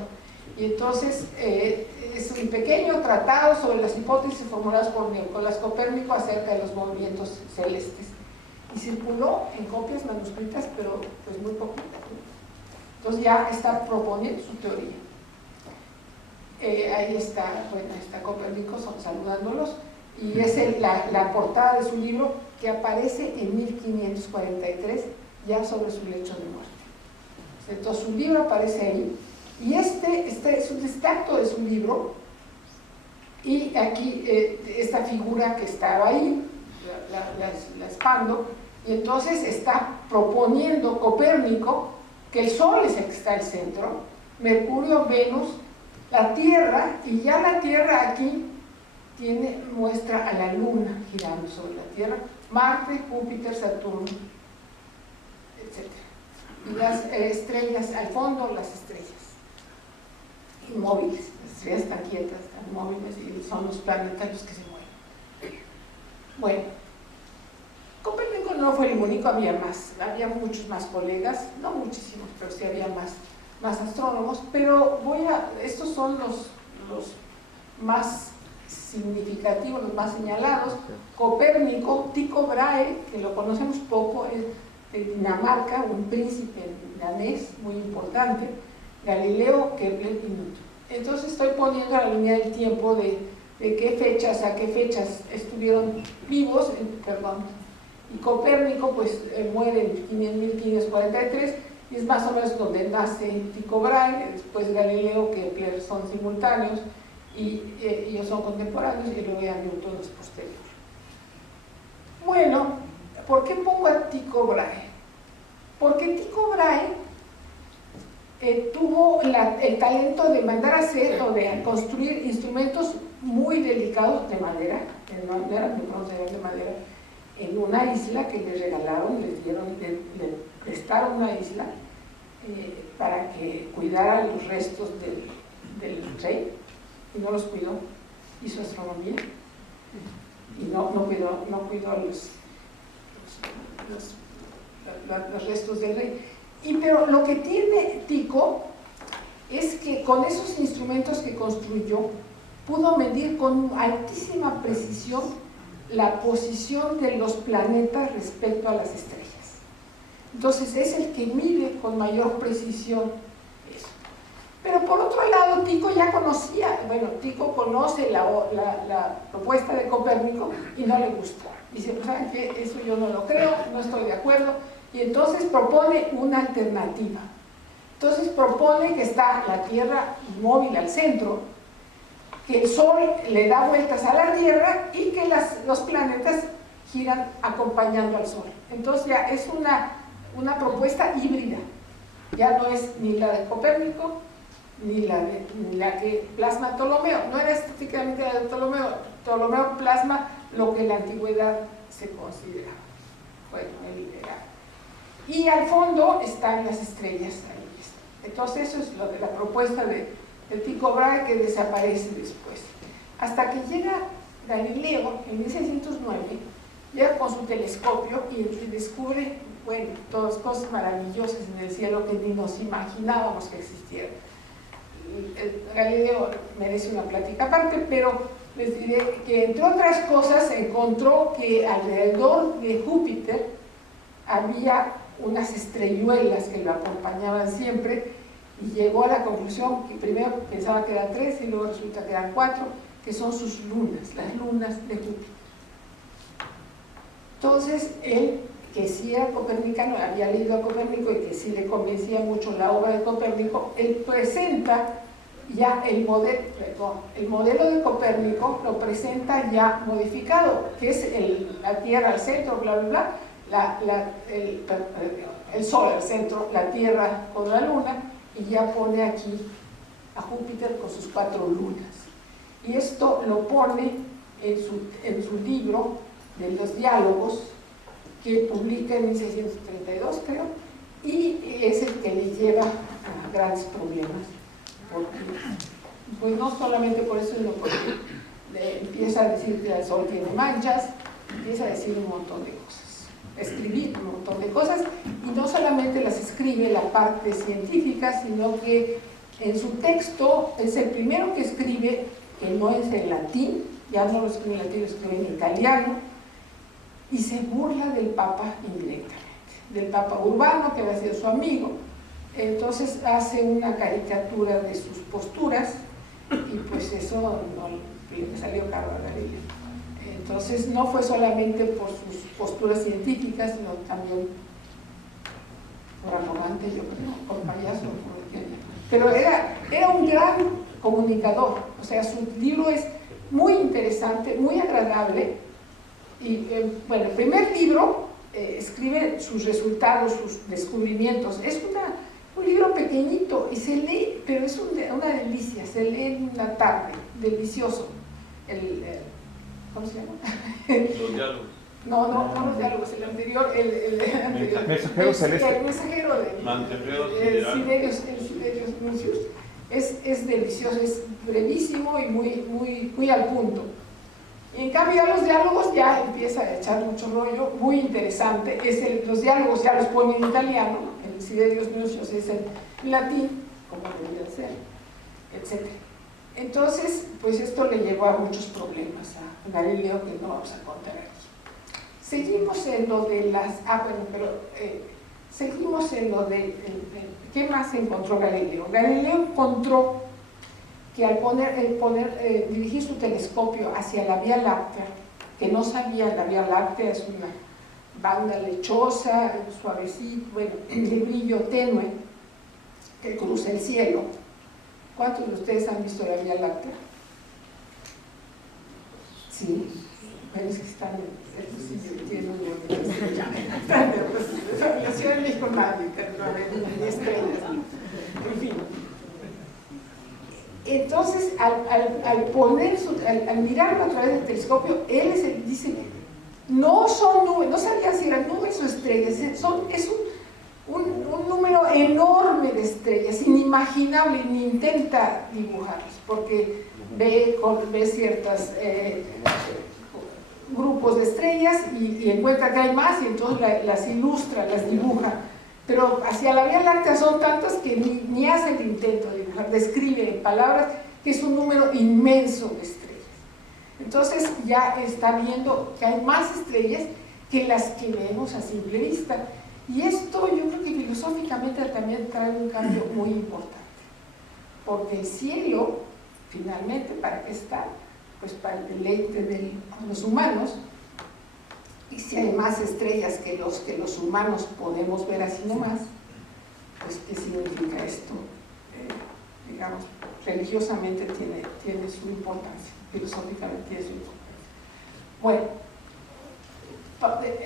Y entonces es un pequeño tratado sobre las hipótesis formuladas por Nicolás Copérnico acerca de los movimientos celestes. Y circuló en copias manuscritas, pero pues muy poquitas, ¿no? Entonces ya está proponiendo su teoría. Ahí está, bueno, está Copérnico saludándolos, y es la portada de su libro, que aparece en 1543, ya sobre su lecho de muerte. Entonces su libro aparece ahí, y este es un extracto de su libro, y aquí esta figura que estaba ahí, la expando, y entonces está proponiendo Copérnico que el Sol es el que está al centro, Mercurio, Venus, la Tierra, y ya la Tierra aquí muestra a la Luna girando sobre la Tierra, Marte, Júpiter, Saturno, etc. Y las estrellas, al fondo las estrellas inmóviles, las estrellas están quietas, están móviles, y son los planetas los que se mueven. Bueno, Copérnico no fue el único, había muchos más colegas, no muchísimos, pero sí había más astrónomos, pero estos son los más significativos, los más señalados. Copérnico, Tycho Brahe, que lo conocemos poco, es de Dinamarca, un príncipe danés muy importante, Galileo, Kepler y Newton. Entonces estoy poniendo la línea del tiempo de qué fechas a qué fechas estuvieron vivos, y Copérnico pues muere en 1543, y es más o menos donde nace Tycho Brahe. Después Galileo, Kepler son simultáneos, y ellos son contemporáneos, y luego ya Newton es posterior. Bueno, ¿por qué pongo a Tycho Brahe? Porque Tycho Brahe tuvo el talento de mandar a hacer o de construir instrumentos muy delicados de madera, de madera, en una isla que le regalaron, le prestaron una isla para que cuidara los restos del rey, y no los cuidó, hizo astronomía, y no cuidó los restos del rey. Pero lo que tiene Tycho es que con esos instrumentos que construyó pudo medir con altísima precisión la posición de los planetas respecto a las estrellas. Entonces es el que mide con mayor precisión eso. Pero por otro lado, Tycho ya conocía, Tycho conoce la propuesta de Copérnico y no le gusta. Dice, pues, ¿saben qué? Eso yo no lo creo, no estoy de acuerdo. Y entonces propone una alternativa. Entonces propone que está la Tierra inmóvil al centro, que el Sol le da vueltas a la Tierra y que los planetas giran acompañando al Sol. Entonces ya es una propuesta híbrida. Ya no es ni la de Copérnico ni la que plasma Ptolomeo. No era estéticamente la de Ptolomeo. Ptolomeo plasma lo que en la antigüedad se consideraba. Bueno, y al fondo están las estrellas. Ahí está. Entonces eso es lo de la propuesta de Tycho Brahe, que desaparece después. Hasta que llega Galileo en 1609, llega con su telescopio y descubre, todas cosas maravillosas en el cielo que ni nos imaginábamos que existieran. Galileo merece una plática aparte, pero les diré que entre otras cosas encontró que alrededor de Júpiter había unas estrelluelas que lo acompañaban siempre, y llegó a la conclusión que primero pensaba que eran 3 y luego resulta que eran 4, que son sus lunas, las lunas de Júpiter. Entonces él, que sí era copernicano, había leído a Copérnico y que sí le convencía mucho la obra de Copérnico, él presenta ya el modelo de Copérnico, lo presenta ya modificado, que es la Tierra al centro, bla, bla, bla, el Sol al centro, la Tierra con la Luna, y ya pone aquí a Júpiter con sus 4 lunas. Y esto lo pone en su libro de los diálogos, que publica en 1632, creo, y es el que le lleva a grandes problemas, porque, pues no solamente por eso, sino porque empieza a decir que el Sol tiene manchas, empieza a decir un montón de cosas, escribir un montón de cosas, y no solamente las escribe la parte científica, sino que en su texto es el primero que escribe, que no es en latín, ya no lo escribe en latín, lo escribe en italiano, y se burla del Papa indirectamente, del Papa Urbano, que había sido su amigo. Entonces hace una caricatura de sus posturas, y pues eso no le salió caro a Galileo. Entonces no fue solamente por sus posturas científicas, sino también por arrogante, yo creo, por payaso, pero era un gran comunicador. O sea, su libro es muy interesante, muy agradable. Y bueno, el primer libro escribe sus resultados, sus descubrimientos. Es un libro pequeñito y se lee, pero es una delicia, se lee en una tarde, delicioso. ¿Cómo se llama? Los diálogos. No los diálogos, el anterior, el Mensajero Celeste. El mensajero de Mantefreos Siderius Nuncius. Es delicioso, es brevísimo y muy al punto. Y en cambio ya los diálogos ya empieza a echar mucho rollo, muy interesante. Los diálogos ya los pone en italiano, el Siderius Nuncius es en latín, como debería ser, etc. Entonces, pues esto le llevó a muchos problemas a Galileo, que no vamos a contar aquí. Seguimos en lo de seguimos en lo de ¿qué más encontró Galileo? Galileo encontró que al dirigir su telescopio hacia la Vía Láctea, que no sabía, la Vía Láctea es una banda lechosa, suavecita, bueno, de brillo tenue, que cruza el cielo. ¿Cuántos de ustedes han visto la Vía Láctea? Sí, pero es que están en la Ciudad de México nadie, ni estrellas, en fin. Entonces, al mirarlo a través del telescopio, él dice, no son nubes, no sabía si eran nubes o estrellas, es un número enorme de estrellas, inimaginable, ni intenta dibujarlas, porque ve ciertos grupos de estrellas y encuentra que hay más, y entonces las ilustra, las dibuja. Pero hacia la Vía Láctea son tantas que ni hace el intento de dibujar, describe en palabras que es un número inmenso de estrellas. Entonces ya está viendo que hay más estrellas que las que vemos a simple vista. Y esto yo creo que filosóficamente también trae un cambio muy importante. Porque el cielo, finalmente, ¿para qué está? Pues para el deleite de los humanos. Y si hay más estrellas que los humanos podemos ver así nomás, pues ¿qué significa esto? Digamos, religiosamente tiene su importancia, filosóficamente tiene su importancia. Bueno,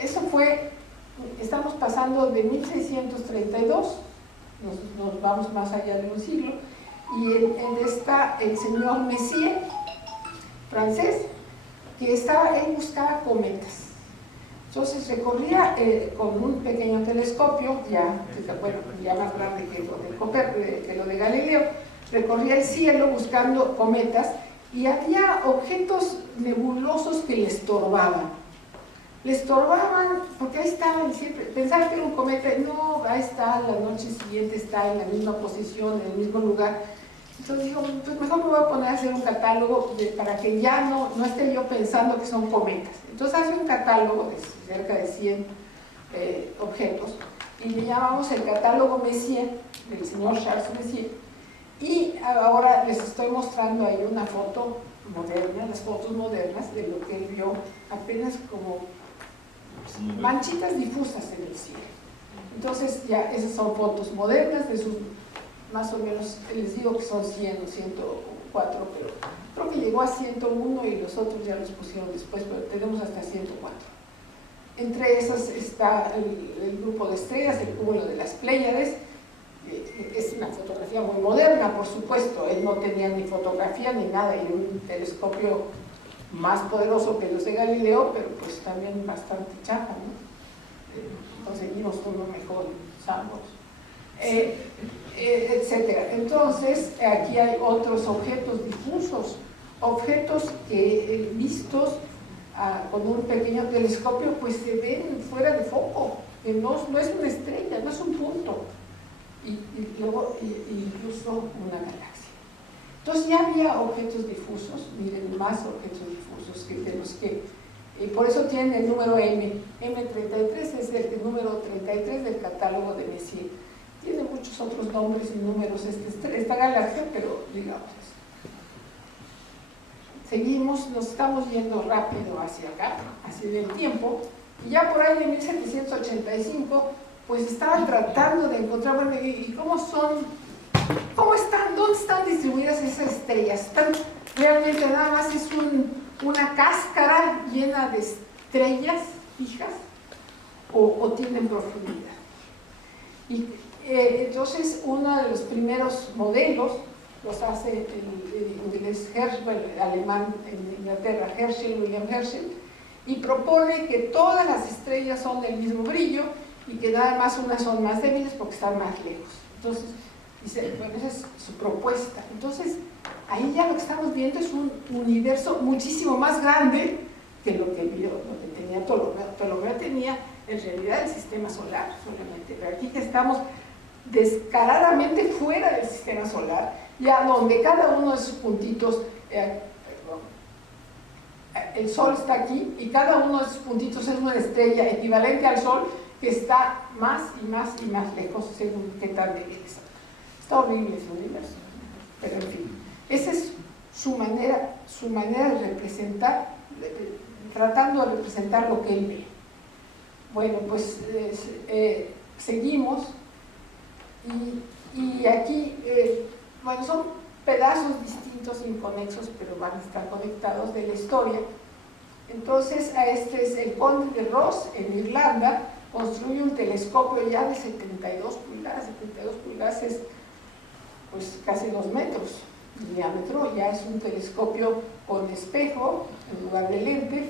eso fue, estamos pasando de 1632, nos vamos más allá de un siglo, y está el señor Messier, francés, que él buscaba cometas. Entonces recorría con un pequeño telescopio, ya más grande que lo de Galileo, recorría el cielo buscando cometas, y había objetos nebulosos que le estorbaban. Le estorbaban porque ahí estaban siempre, pensaban que era un cometa, no, ahí está, la noche siguiente está en la misma posición, en el mismo lugar. Entonces dijo, pues mejor me voy a poner a hacer un catálogo para que ya no esté yo pensando que son cometas. Entonces hace un catálogo de cerca de 100 objetos, y le llamamos el catálogo Messier, del señor Charles Messier. Y ahora les estoy mostrando ahí una foto moderna, las fotos modernas de lo que él vio, apenas como manchitas difusas en el cielo. Entonces ya esas son fotos modernas de sus, más o menos, les digo que son 100 o 104, pero creo que llegó a 101 y los otros ya los pusieron después, pero tenemos hasta 104. Entre esas está el grupo de estrellas, el cúmulo de las Pléyades. Es una fotografía muy moderna, por supuesto. Él no tenía ni fotografía ni nada, y un telescopio más poderoso que los de Galileo, pero pues también bastante chafa, ¿no? Conseguimos uno mejor, ambos, etcétera. Entonces, aquí hay otros objetos difusos, objetos que vistos con un pequeño telescopio, pues se ven fuera de foco, que no es una estrella, no es un punto, y luego incluso una galaxia. Entonces ya había objetos difusos, miren, más objetos difusos de los que, y por eso tienen el número M. M33 es el número 33 del catálogo de Messier. Tiene muchos otros nombres y números esta galaxia, pero digamos eso. Seguimos, nos estamos yendo rápido hacia acá, hacia el tiempo, y ya por ahí de 1785, pues estaban tratando de encontrar, bueno, ¿y cómo están? ¿Dónde están distribuidas esas estrellas? ¿Están realmente nada más es una cáscara llena de estrellas fijas o tienen profundidad? Y entonces uno de los primeros modelos los hace el inglés Herschel, el alemán en Inglaterra, William Herschel, y propone que todas las estrellas son del mismo brillo y que nada más unas son más débiles porque están más lejos. Entonces, dice, bueno, esa es su propuesta. Entonces, ahí ya lo que estamos viendo es un universo muchísimo más grande que lo que tenía Ptolomeo. Ptolomeo tenía en realidad el sistema solar solamente, pero aquí que estamos descaradamente fuera del sistema solar, ya donde cada uno de sus puntitos, el Sol está aquí y cada uno de sus puntitos es una estrella equivalente al Sol que está más y más y más lejos según qué tan débil está. Está horrible ese universo, pero en fin, esa es su manera de representar, tratando de representar lo que él ve. Bueno, pues seguimos y aquí, bueno, son pedazos distintos, inconexos, pero van a estar conectados de la historia. Entonces, este es el conde de Ross en Irlanda, construye un telescopio ya de 72 pulgadas, 72 pulgadas es pues casi 2 metros de diámetro, ya es un telescopio con espejo en lugar de lente,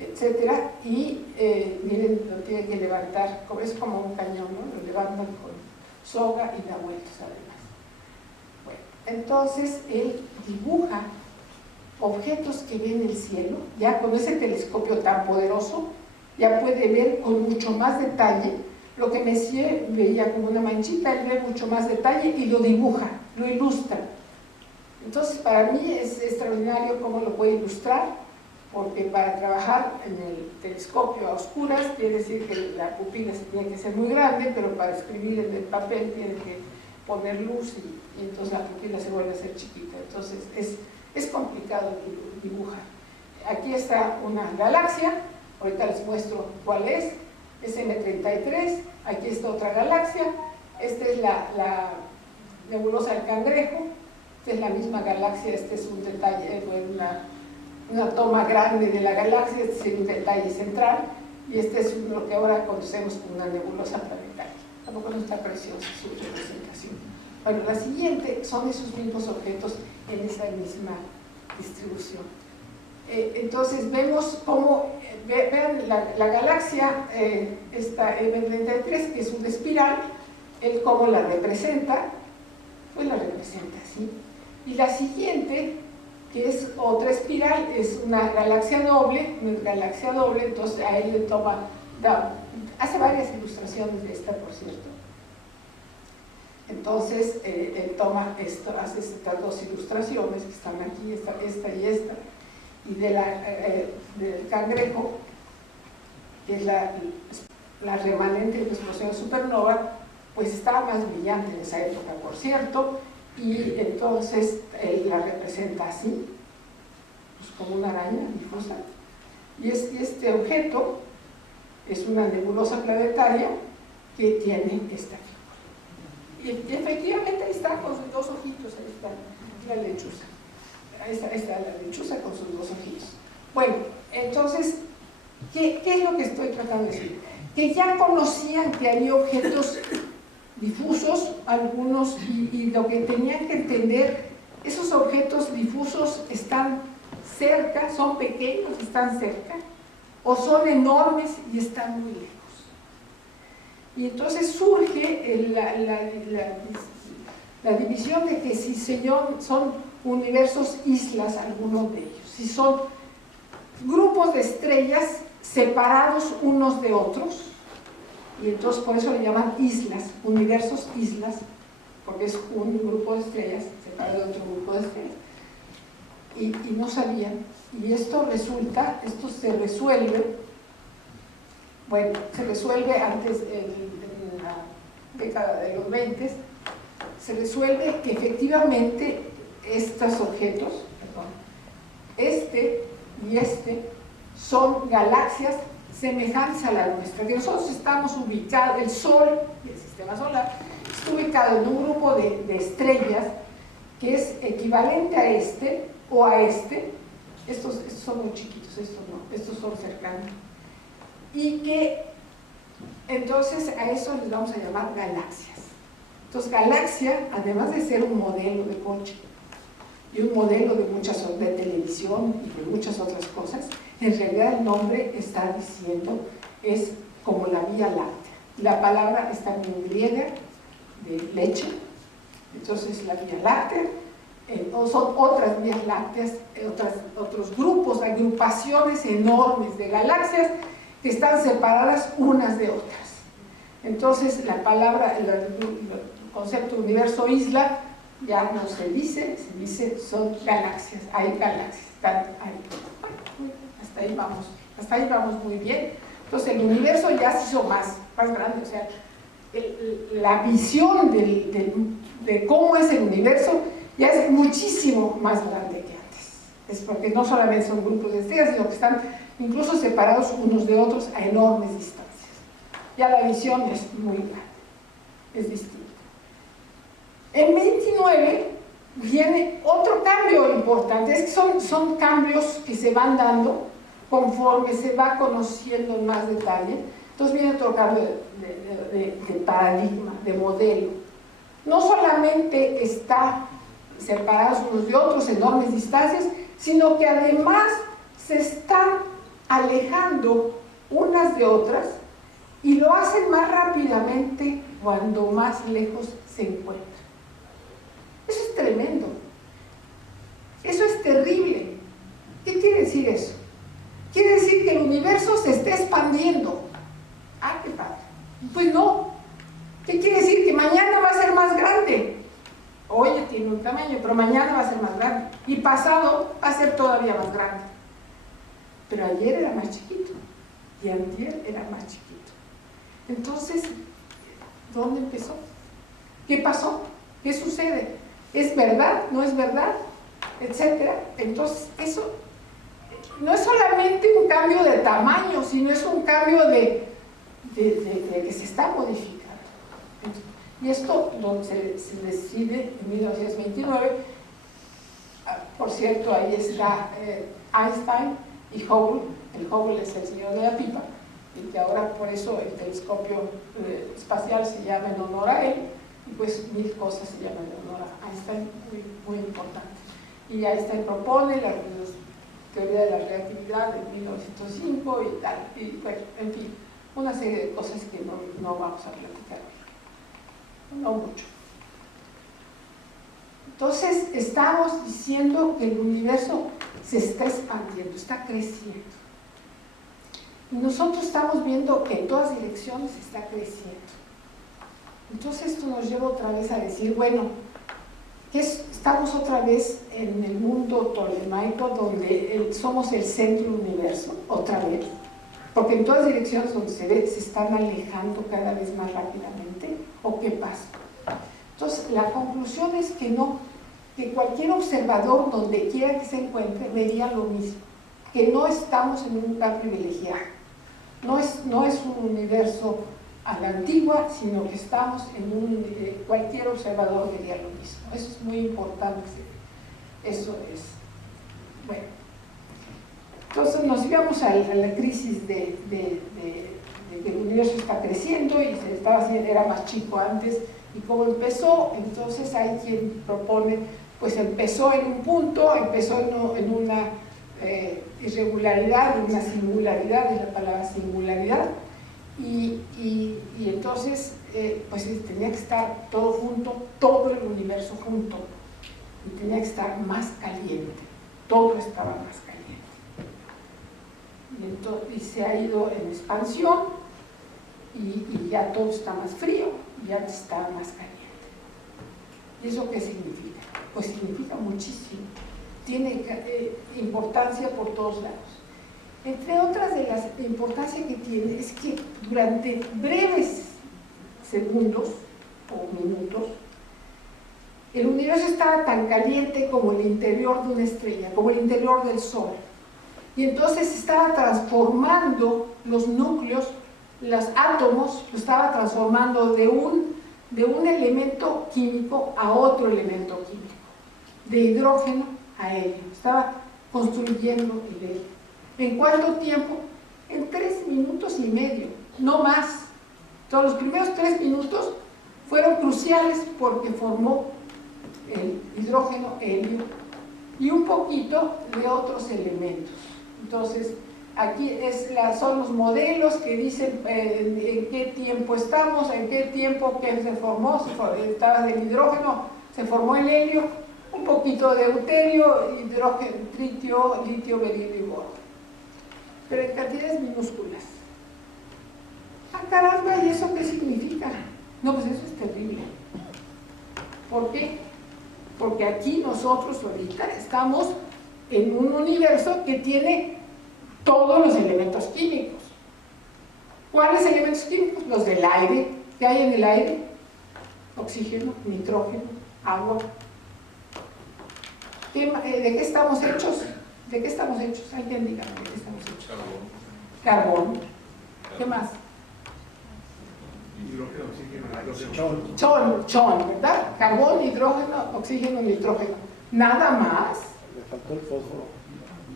etcétera, y miren, lo tiene que levantar, es como un cañón, ¿no? Lo levantan con soga y da vueltas además. Bueno, entonces él dibuja objetos que ve en el cielo, ya con ese telescopio tan poderoso, ya puede ver con mucho más detalle lo que Messier veía como una manchita, él ve mucho más detalle y lo dibuja, lo ilustra. Entonces para mí es extraordinario cómo lo puede ilustrar, porque para trabajar en el telescopio a oscuras quiere decir que la pupila se tiene que ser muy grande, pero para escribir en el papel tiene que poner luz y entonces la pupila se vuelve a ser chiquita. Entonces es complicado dibujar. Aquí está una galaxia, ahorita les muestro cuál es M33, aquí está otra galaxia, esta es la nebulosa del Cangrejo, esta es la misma galaxia, este es un detalle, una toma grande de la galaxia, este es un detalle central, y este es lo que ahora conocemos como una nebulosa planetaria. Tampoco no está preciosa su representación. Bueno, la siguiente son esos mismos objetos en esa misma distribución. Entonces vemos cómo, vean la galaxia, esta M33, que es una espiral, él cómo la representa, pues la representa así. Y la siguiente, que es otra espiral, es una galaxia doble, entonces a él le toma, hace varias ilustraciones de esta, por cierto. Entonces él toma esto, hace estas dos ilustraciones que están aquí, esta y esta, y del Cangrejo, que es la remanente de la explosión de supernova, pues estaba más brillante en esa época, por cierto, y entonces él la representa así, pues como una araña difusa, y este objeto es una nebulosa planetaria que tiene esta figura. Y efectivamente ahí está con sus dos ojitos, ahí está la lechuza. Ahí está la lechuza con sus dos ojitos. Bueno, entonces, ¿qué ¿Qué es lo que estoy tratando de decir? Que ya conocían que había objetos difusos, algunos, y lo que tenían que entender, esos objetos difusos están cerca, son pequeños, están cerca, o son enormes y están muy lejos. Y entonces surge la división de que si son universos islas, algunos de ellos, si son grupos de estrellas separados unos de otros, y entonces por eso le llaman islas, universos islas, porque es un grupo de estrellas separado de otro grupo de estrellas, y no sabían, y esto se resuelve, bueno, se resuelve antes, en la década de los 20, se resuelve que efectivamente estos objetos, este y este, son galaxias semejantes a la nuestra, que nosotros estamos ubicados, el Sol del sistema solar está ubicado en un grupo de estrellas que es equivalente a este o a este. Estos son muy chiquitos, estos no, estos son cercanos, y que entonces a eso les vamos a llamar galaxias. Entonces galaxia, además de ser un modelo de coche y un modelo de televisión y de muchas otras cosas, en realidad el nombre está diciendo, es como la Vía Láctea. La palabra está en griega, de leche, entonces la Vía Láctea, o son otras vías lácteas, otros grupos, agrupaciones enormes de galaxias que están separadas unas de otras. Entonces la palabra, el concepto universo isla ya no se dice son galaxias, hay galaxias, están ahí. Hasta ahí vamos muy bien. Entonces el universo ya se hizo más grande, o sea, la visión de cómo es el universo ya es muchísimo más grande que antes. Es porque no solamente son grupos de estrellas, sino que están incluso separados unos de otros a enormes distancias. Ya la visión es muy grande, es distinta. En 29 viene otro cambio importante, es que son cambios que se van dando conforme se va conociendo en más detalle. Entonces viene otro cambio de paradigma, de modelo. No solamente está separados unos de otros, enormes distancias, sino que además se están alejando unas de otras y lo hacen más rápidamente cuando más lejos se encuentran. Eso es tremendo. Eso es terrible. ¿Qué quiere decir eso? Quiere decir que el universo se está expandiendo. ¡Ah, qué padre! Pues no. ¿Qué quiere decir? Que mañana va a ser más grande. Hoy tiene un tamaño, pero mañana va a ser más grande. Y pasado va a ser todavía más grande. Pero ayer era más chiquito. Y antier era más chiquito. Entonces, ¿dónde empezó? ¿Qué pasó? ¿Qué sucede? ¿Es verdad? ¿No es verdad? Etcétera. Entonces, eso no es solamente un cambio de tamaño, sino es un cambio de que se está modificando. Y esto se decide en 1929. Por cierto, ahí está Einstein y Hubble. El Hubble es el señor de la pipa, y que ahora por eso el telescopio espacial se llama en honor a él, y pues mil cosas se llaman en honor a Einstein, muy importante. Y Einstein propone la teoría de la relatividad de 1905 y tal, y bueno, en fin, una serie de cosas que no vamos a platicar, no mucho. Entonces estamos diciendo que el universo se está expandiendo, está creciendo. Y nosotros estamos viendo que en todas direcciones está creciendo. Entonces esto nos lleva otra vez a decir, bueno, estamos otra vez en el mundo tolemaico donde somos el centro del universo, otra vez, porque en todas direcciones donde se ve se están alejando cada vez más rápidamente, ¿o qué pasa? Entonces la conclusión es que no, que cualquier observador donde quiera que se encuentre vería lo mismo, que no estamos en un lugar privilegiado, no es un universo a la antigua, sino que estamos en cualquier observador vería lo mismo. Eso es muy importante. Eso es. Bueno. Entonces nos íbamos a la crisis de que el universo está creciendo y se estaba haciendo, era más chico antes, y cómo empezó. Entonces hay quien propone, pues empezó en un punto, empezó en una irregularidad, en una singularidad, es la palabra singularidad, y entonces pues tenía que estar todo junto, todo el universo junto, y tenía que estar más caliente, todo estaba más caliente. Y se ha ido en expansión, y ya todo está más frío, y ya está más caliente. ¿Y eso qué significa? Pues significa muchísimo. Tiene importancia por todos lados. Entre otras de las importancias que tiene es que durante breves segundos o minutos, el universo estaba tan caliente como el interior de una estrella, como el interior del Sol. Y entonces estaba transformando los núcleos, los átomos, lo estaba transformando de un elemento químico a otro elemento químico, de hidrógeno a helio. Estaba construyendo el helio. ¿En cuánto tiempo? En 3 minutos y medio, no más. Entonces, los primeros 3 minutos fueron cruciales porque formó el hidrógeno, helio y un poquito de otros elementos. Entonces, aquí son los modelos que dicen en qué tiempo estamos, en qué tiempo que se formó, estaba del hidrógeno, se formó el helio, un poquito de deuterio, hidrógeno, tritio, litio, berilio y boro. Pero en cantidades minúsculas. ¡Ah, caramba! ¿Y eso qué significa? No, pues eso es terrible. ¿Por qué? Porque aquí nosotros ahorita estamos en un universo que tiene todos los elementos químicos. ¿Cuáles elementos químicos? Los del aire. ¿Qué hay en el aire? Oxígeno, nitrógeno, agua. ¿De qué estamos hechos? ¿De qué estamos hechos? Alguien diga de qué estamos hechos. Carbón. ¿Qué más? Hidrógeno, oxígeno, Chon, ¿verdad? Carbón, hidrógeno, oxígeno, nitrógeno. Nada más. Le faltó el fósforo.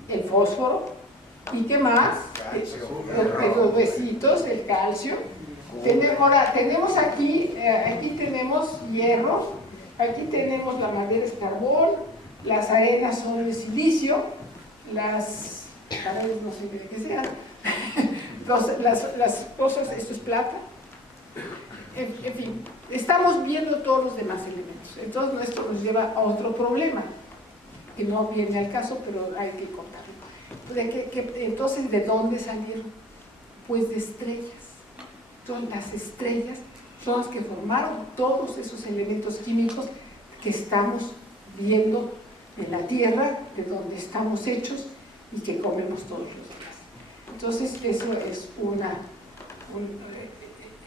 El fósforo. ¿Y qué más? Los besitos, el calcio. Ahora, tenemos aquí tenemos hierro, aquí tenemos la madera es carbón, las arenas son de silicio, las paredes no sé de qué sean, las cosas, esto es plata. En fin, estamos viendo todos los demás elementos. Entonces esto nos lleva a otro problema, que no viene al caso, pero hay que contarlo. Entonces, ¿de dónde salieron? Pues de estrellas. Entonces, las estrellas son las que formaron todos esos elementos químicos que estamos viendo en la Tierra, de donde estamos hechos y que comemos todos los días. Entonces,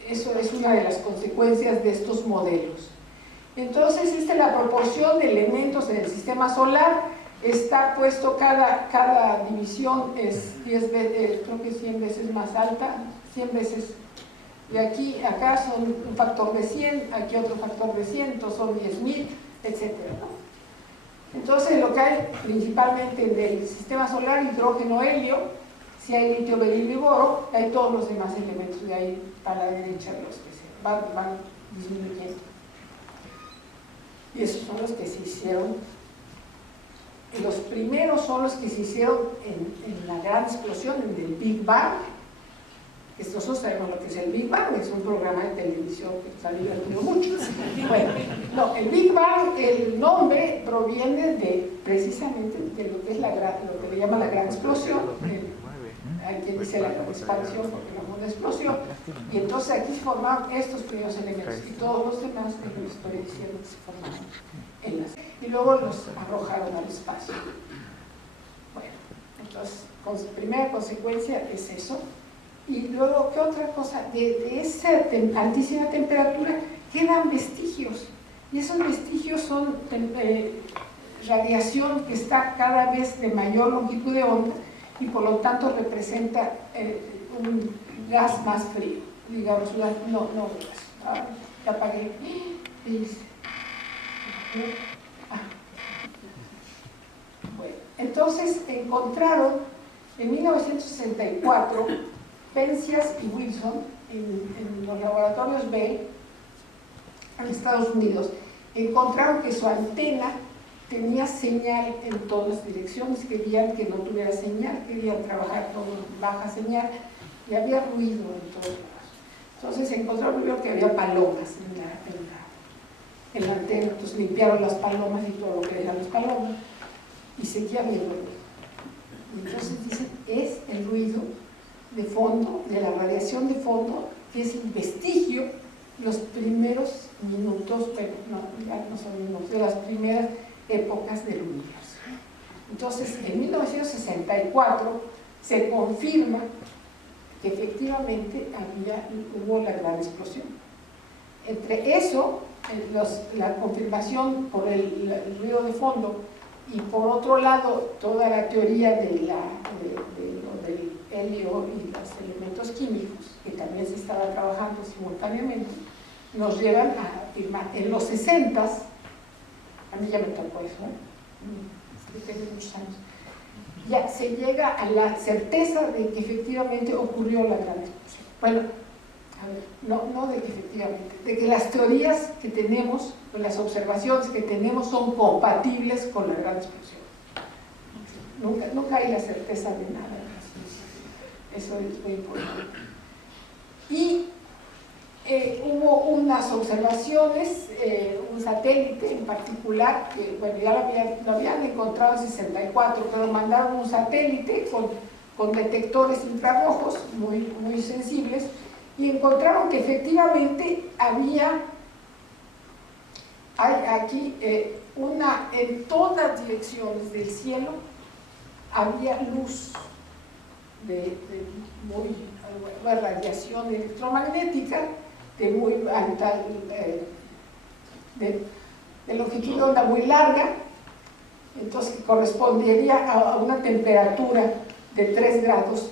eso es una de las consecuencias de estos modelos. Entonces, esta es la proporción de elementos en el sistema solar. Está puesto cada división es 10 veces, creo que 100 veces más alta, 100 veces. Y acá son un factor de 100, aquí otro factor de 100, entonces son 10.000, etc., ¿no? Entonces, lo que hay principalmente del sistema solar, hidrógeno, helio, si hay litio, berilio y boro, hay todos los demás elementos de ahí para la derecha, los que se van disminuyendo. Y esos son los que se hicieron. Los primeros son los que se hicieron en la gran explosión, en el Big Bang. Nosotros sabemos lo que es el Big Bang, es un programa de televisión que nos ha divertido mucho. Bueno, no, el Big Bang, el nombre proviene precisamente de lo que es lo que le llama la gran explosión. Hay quien dice la expansión porque no fue una explosión. Y entonces aquí se formaron estos primeros elementos y todos los demás que les estoy diciendo que se formaron en las. Y luego los arrojaron al espacio. Bueno, entonces, primera consecuencia es eso. Y luego, ¿qué otra cosa? De esa altísima temperatura quedan vestigios. Y esos vestigios son radiación que está cada vez de mayor longitud de onda y por lo tanto representa un gas más frío. Digamos, no gas. Ya apagué. Bueno, entonces encontraron En 1964, Penzias y Wilson, en los laboratorios Bell, en Estados Unidos, encontraron que su antena tenía señal en todas direcciones, querían que no tuviera señal, querían trabajar con baja señal, y había ruido en todos lados. Entonces encontraron primero que había palomas en la antena, entonces limpiaron las palomas y todo lo que eran las palomas, y seguía habiendo ruido. Y entonces dicen, es el ruido de fondo, de la radiación de fondo, que es el vestigio, los primeros minutos, pero no, ya no son minutos, de las primeras épocas del universo. Entonces, en 1964 se confirma que efectivamente hubo la gran explosión. Entre eso, la confirmación por el ruido de fondo y por otro lado toda la teoría de lo del helio y los elementos químicos, que también se estaba trabajando simultáneamente, nos llevan a afirmar en los 60s, a mí ya me tocó eso, tengo muchos años, ya se llega a la certeza de que efectivamente ocurrió la gran explosión. Bueno, a ver, no de que efectivamente, de que las teorías que tenemos, las observaciones que tenemos son compatibles con la gran explosión. Nunca hay la certeza de nada. Eso es muy importante. Y hubo unas observaciones, un satélite en particular, que bueno, ya lo habían encontrado en 64, pero mandaron un satélite con detectores infrarrojos muy sensibles, y encontraron que efectivamente hay aquí en todas direcciones del cielo había luz de radiación electromagnética de muy alta, de longitud de onda muy larga, entonces correspondería a una temperatura de 3 grados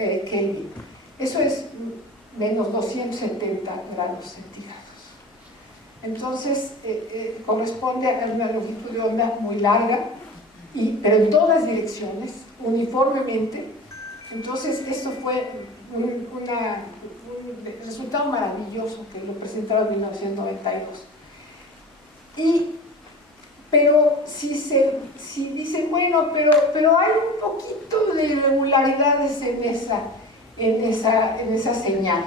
Kelvin. Eso es menos 270 grados centígrados. Entonces corresponde a una longitud de onda muy larga, pero en todas direcciones, uniformemente. Entonces esto fue un resultado maravilloso que lo presentaron en 1992. Pero si dicen, bueno, pero hay un poquito de irregularidades en esa señal.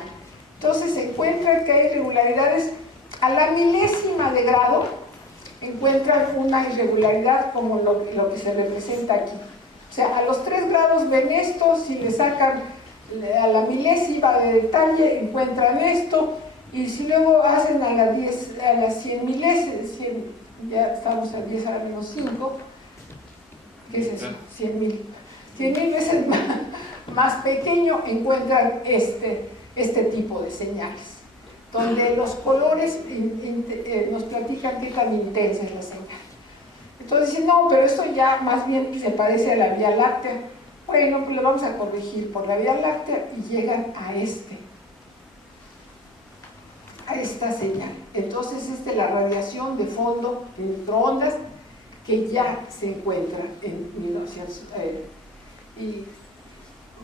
Entonces se encuentra que hay irregularidades a la milésima de grado, encuentran una irregularidad como lo que se representa aquí. O sea, a los 3 grados ven esto, si le sacan a la milésima de detalle encuentran esto, y si luego hacen a las 100 milésimas, ya estamos a 10 a la menos 5, ¿qué es eso? 100.000 veces más pequeño, encuentran este tipo de señales, donde los colores nos platican qué tan intensa es la señal. Entonces dicen, no, pero esto ya más bien se parece a la Vía Láctea. Bueno, pues lo vamos a corregir por la Vía Láctea y llegan a esta señal. Entonces la radiación de fondo de microondas que ya se encuentra en 1900. Y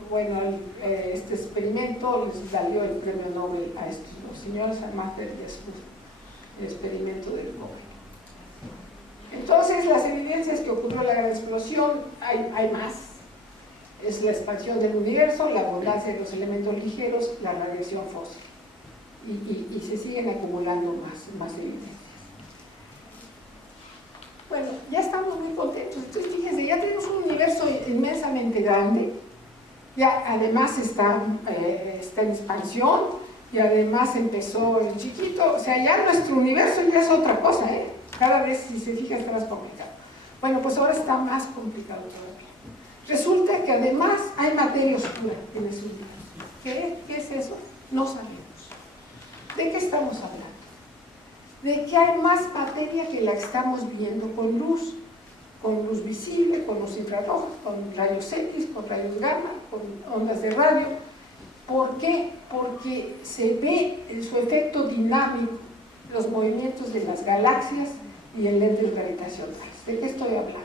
bueno, este experimento les valió el premio Nobel a estos los señores, además del experimento del Nobel. Entonces, las evidencias que ocurrió la gran explosión, hay más. Es la expansión del universo, la abundancia de los elementos ligeros, la radiación fósil. Y se siguen acumulando más evidencias. Bueno, ya estamos muy contentos. Entonces, fíjense, ya tenemos un universo inmensamente grande. Ya además está en expansión, y además empezó el chiquito. O sea, ya nuestro universo ya es otra cosa, ¿eh? Cada vez, si se fija, está más complicado. Bueno, pues ahora está más complicado todavía. Resulta que además hay materia oscura en ese universo. ¿Qué es eso? No sabemos. ¿De qué estamos hablando? De que hay más materia que la que estamos viendo con luz visible, con luz infrarroja, con rayos X, con rayos gamma, con ondas de radio. ¿Por qué? Porque se ve en su efecto dinámico los movimientos de las galaxias y el lentes gravitacionales. ¿De qué estoy hablando?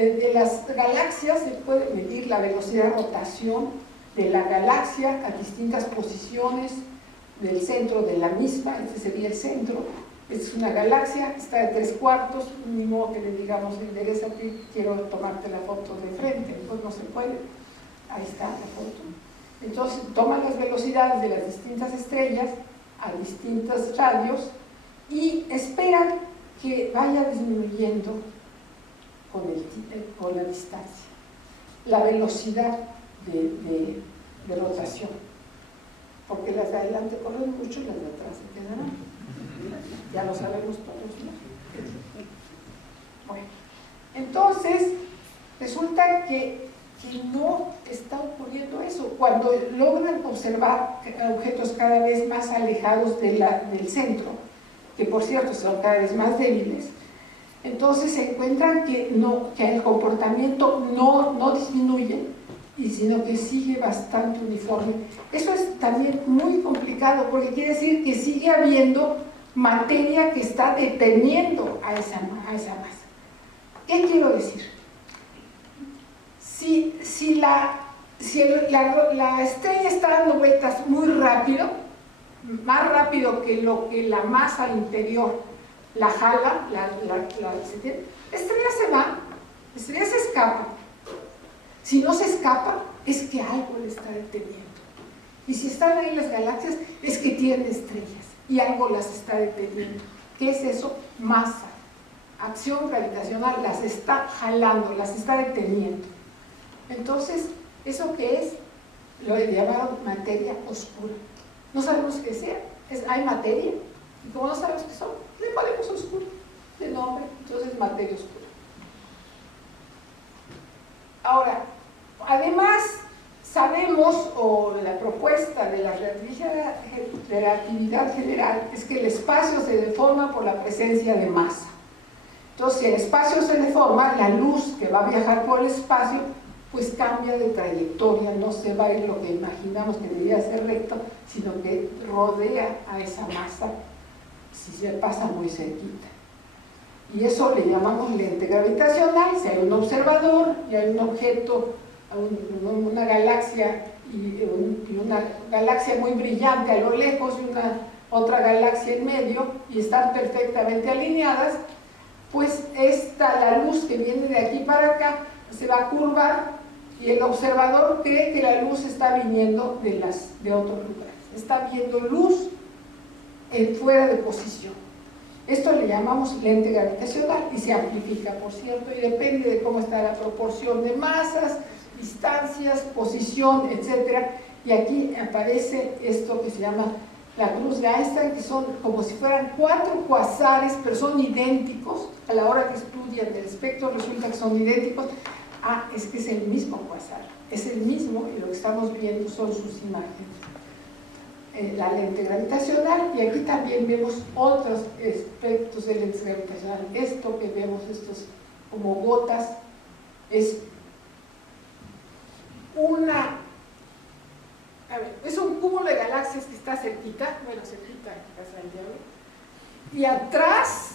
de las galaxias se puede medir la velocidad de rotación de la galaxia a distintas posiciones del centro de la misma. Este sería el centro. Esta es una galaxia, está de 3/4, ni modo que le digamos, enderezate, quiero tomarte la foto de frente, pues no se puede. Ahí está la foto. Entonces toman las velocidades de las distintas estrellas a distintos radios y esperan que vaya disminuyendo con la distancia la velocidad de rotación, porque las de adelante corren mucho y las de atrás se quedarán. Ya lo sabemos todos, ¿no? Bueno, entonces resulta que no está ocurriendo eso. Cuando logran observar objetos cada vez más alejados del centro, que por cierto son cada vez más débiles, entonces se encuentran que el comportamiento no disminuye, sino que sigue bastante uniforme. Eso es también muy complicado, porque quiere decir que sigue habiendo materia que está deteniendo a esa masa. ¿Qué quiero decir? Si la estrella está dando vueltas muy rápido, más rápido que lo que la masa interior la jala, la estrella se va, la estrella se escapa. Si no se escapa, es que algo le está deteniendo. Y si están ahí las galaxias, es que tienen estrellas y algo las está deteniendo. ¿Qué es eso? Masa. Acción gravitacional las está jalando, las está deteniendo. Entonces, ¿eso qué es? Lo llamaron materia oscura. No sabemos qué sea. Hay materia, y como no sabemos qué son, le ponemos oscura de nombre. Entonces, materia oscura. Ahora, además, sabemos, o la propuesta de la relatividad general es que el espacio se deforma por la presencia de masa. Entonces, si el espacio se deforma, la luz que va a viajar por el espacio pues cambia de trayectoria, no se va a ir lo que imaginamos que debería ser recto, sino que rodea a esa masa si se pasa muy cerquita. Y eso le llamamos lente gravitacional. Si hay un observador y hay un objeto, una galaxia y una galaxia muy brillante a lo lejos y otra galaxia en medio y están perfectamente alineadas, pues la luz que viene de aquí para acá se va a curvar y el observador cree que la luz está viniendo de otros lugares. Está viendo luz fuera de posición. Esto le llamamos lente gravitacional y se amplifica, por cierto, y depende de cómo está la proporción de masas, distancias, posición, etc. Y aquí aparece esto que se llama la cruz de Einstein, que son como si fueran 4 cuasares, pero son idénticos. A la hora que estudian el espectro resulta que son idénticos. Es que es el mismo cuasar, es el mismo, y lo que estamos viendo son sus imágenes. La lente gravitacional, y aquí también vemos otros aspectos de lentes gravitacional. Esto que vemos, estos como gotas, es es un cúmulo de galaxias que está cerquita, cerquita en casa del diablo, y atrás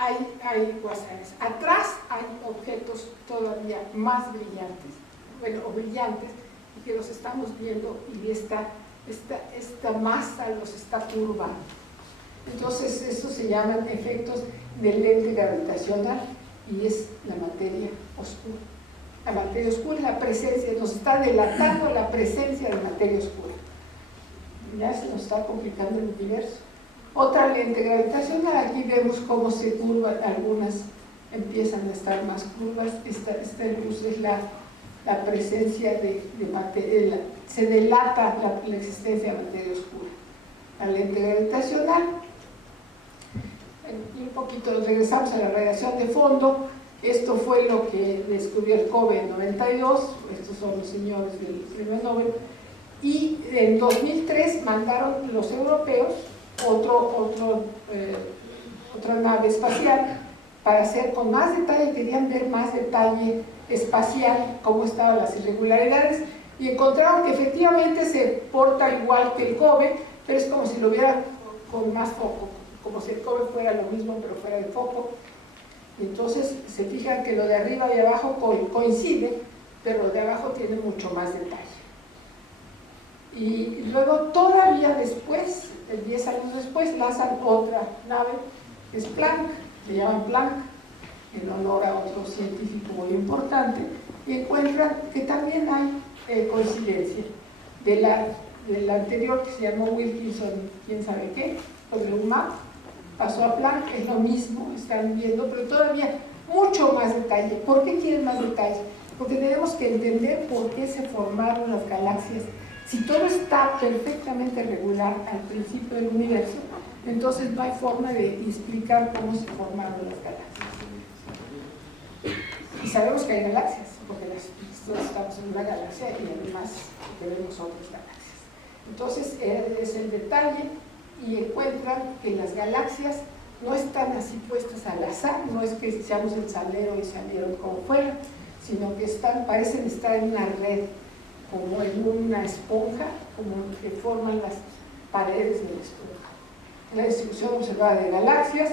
hay cuasares, atrás hay objetos todavía más brillantes, o brillantes, y que los estamos viendo, y esta masa los está curvando. Entonces, estos se llaman efectos del lente gravitacional, y es la materia oscura. La materia oscura es la presencia, nos está delatando la presencia de materia oscura. Ya se nos está complicando el universo. Otra lente gravitacional, aquí vemos cómo se curvan, algunas empiezan a estar más curvas. Esta luz es la presencia de materia, se delata la existencia de materia oscura. La lente gravitacional, y un poquito regresamos a la radiación de fondo. Esto fue lo que descubrió el COBE en 92, estos son los señores del premio Nobel, y en 2003 mandaron los europeos otra nave espacial para hacer con más detalle, querían ver más detalle espacial, cómo estaban las irregularidades, y encontraron que efectivamente se porta igual que el COBE, pero es como si lo viera con más foco, como si el COBE fuera lo mismo pero fuera de foco. Y entonces se fijan que lo de arriba y abajo coincide, pero lo de abajo tiene mucho más detalle. Y luego todavía después, 10 años después, lanzan otra nave, que es Planck, le llaman Planck, en honor a otro científico muy importante, y encuentran que también hay coincidencia de la anterior, que se llamó Wilkinson, quién sabe qué, WMAP, pasó a Planck, es lo mismo, están viendo, pero todavía mucho más detalle. ¿Por qué quieren más detalle? Porque tenemos que entender por qué se formaron las galaxias. Si todo está perfectamente regular al principio del universo, entonces no hay forma de explicar cómo se formaron las galaxias. Y sabemos que hay galaxias, porque nosotros estamos en una galaxia y además tenemos otras galaxias. Entonces es el detalle, y encuentran que las galaxias no están así puestas al azar, no es que seamos el salero y salieron como fuera, sino que parecen estar en una red, como en una esponja, como que forman las paredes de la esponja. La distribución observada de galaxias,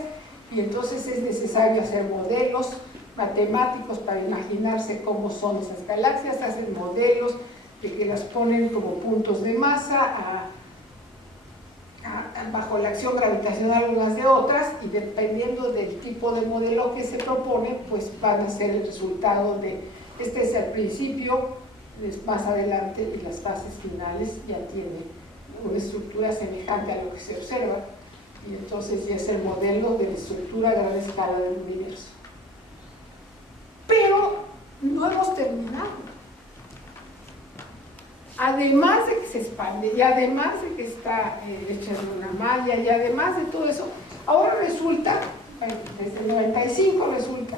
y entonces es necesario hacer modelos matemáticos para imaginarse cómo son esas galaxias, hacen modelos de que las ponen como puntos de masa bajo la acción gravitacional unas de otras, y dependiendo del tipo de modelo que se propone, pues van a ser el resultado de, este es el principio, más adelante, y las fases finales ya tienen una estructura semejante a lo que se observa, y entonces ya es el modelo de la estructura a gran escala del universo. Pero no hemos terminado. Además de que se expande, y además de que está hecha en una malla, y además de todo eso, ahora resulta, desde el 95 resulta,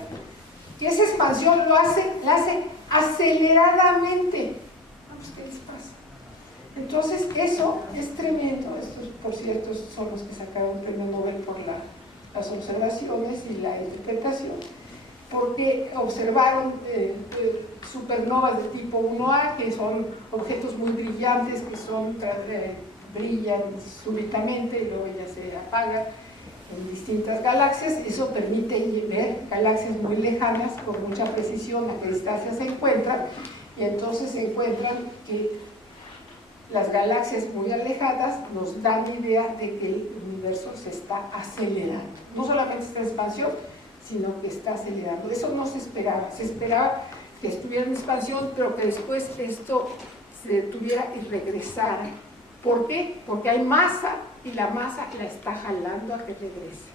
que esa expansión la hace aceleradamente. Vamos, ¿qué les pasa? Entonces, eso es tremendo. Estos, por cierto, son los que sacaron el premio Nobel por las observaciones y la interpretación, porque observaron supernovas de tipo 1A, que son objetos muy brillantes, que brillan súbitamente y luego ya se apagan en distintas galaxias. Eso permite ver galaxias muy lejanas con mucha precisión a qué distancia se encuentran, y entonces se encuentran que las galaxias muy alejadas nos dan idea de que el universo se está acelerando. No solamente está en expansión, sino que está acelerando. Eso no se esperaba. Se esperaba que estuviera en expansión, pero que después esto se detuviera y regresara. ¿Por qué? Porque hay masa, y la masa la está jalando a que regrese.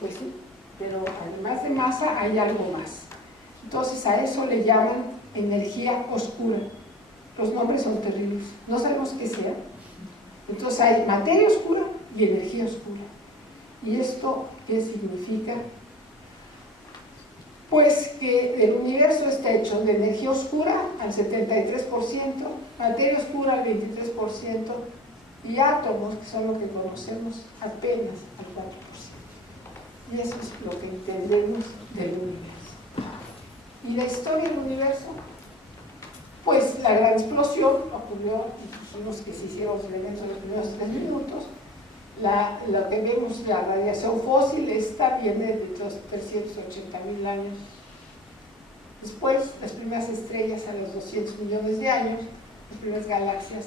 Pues sí, pero además de masa hay algo más. Entonces a eso le llaman energía oscura. Los nombres son terribles, no sabemos qué sea. Entonces hay materia oscura y energía oscura. ¿Y esto qué significa? Pues que el universo está hecho de energía oscura al 73%, materia oscura al 23%, y átomos, que son lo que conocemos, apenas al 4%. Y eso es lo que entendemos del universo. ¿Y la historia del universo? Pues la gran explosión ocurrió, dijimos que se hicieron los elementos en los primeros 3 minutos. Lo que vemos, la radiación fósil, esta viene de los 380.000 años. Después, las primeras estrellas a los 200 millones de años, las primeras galaxias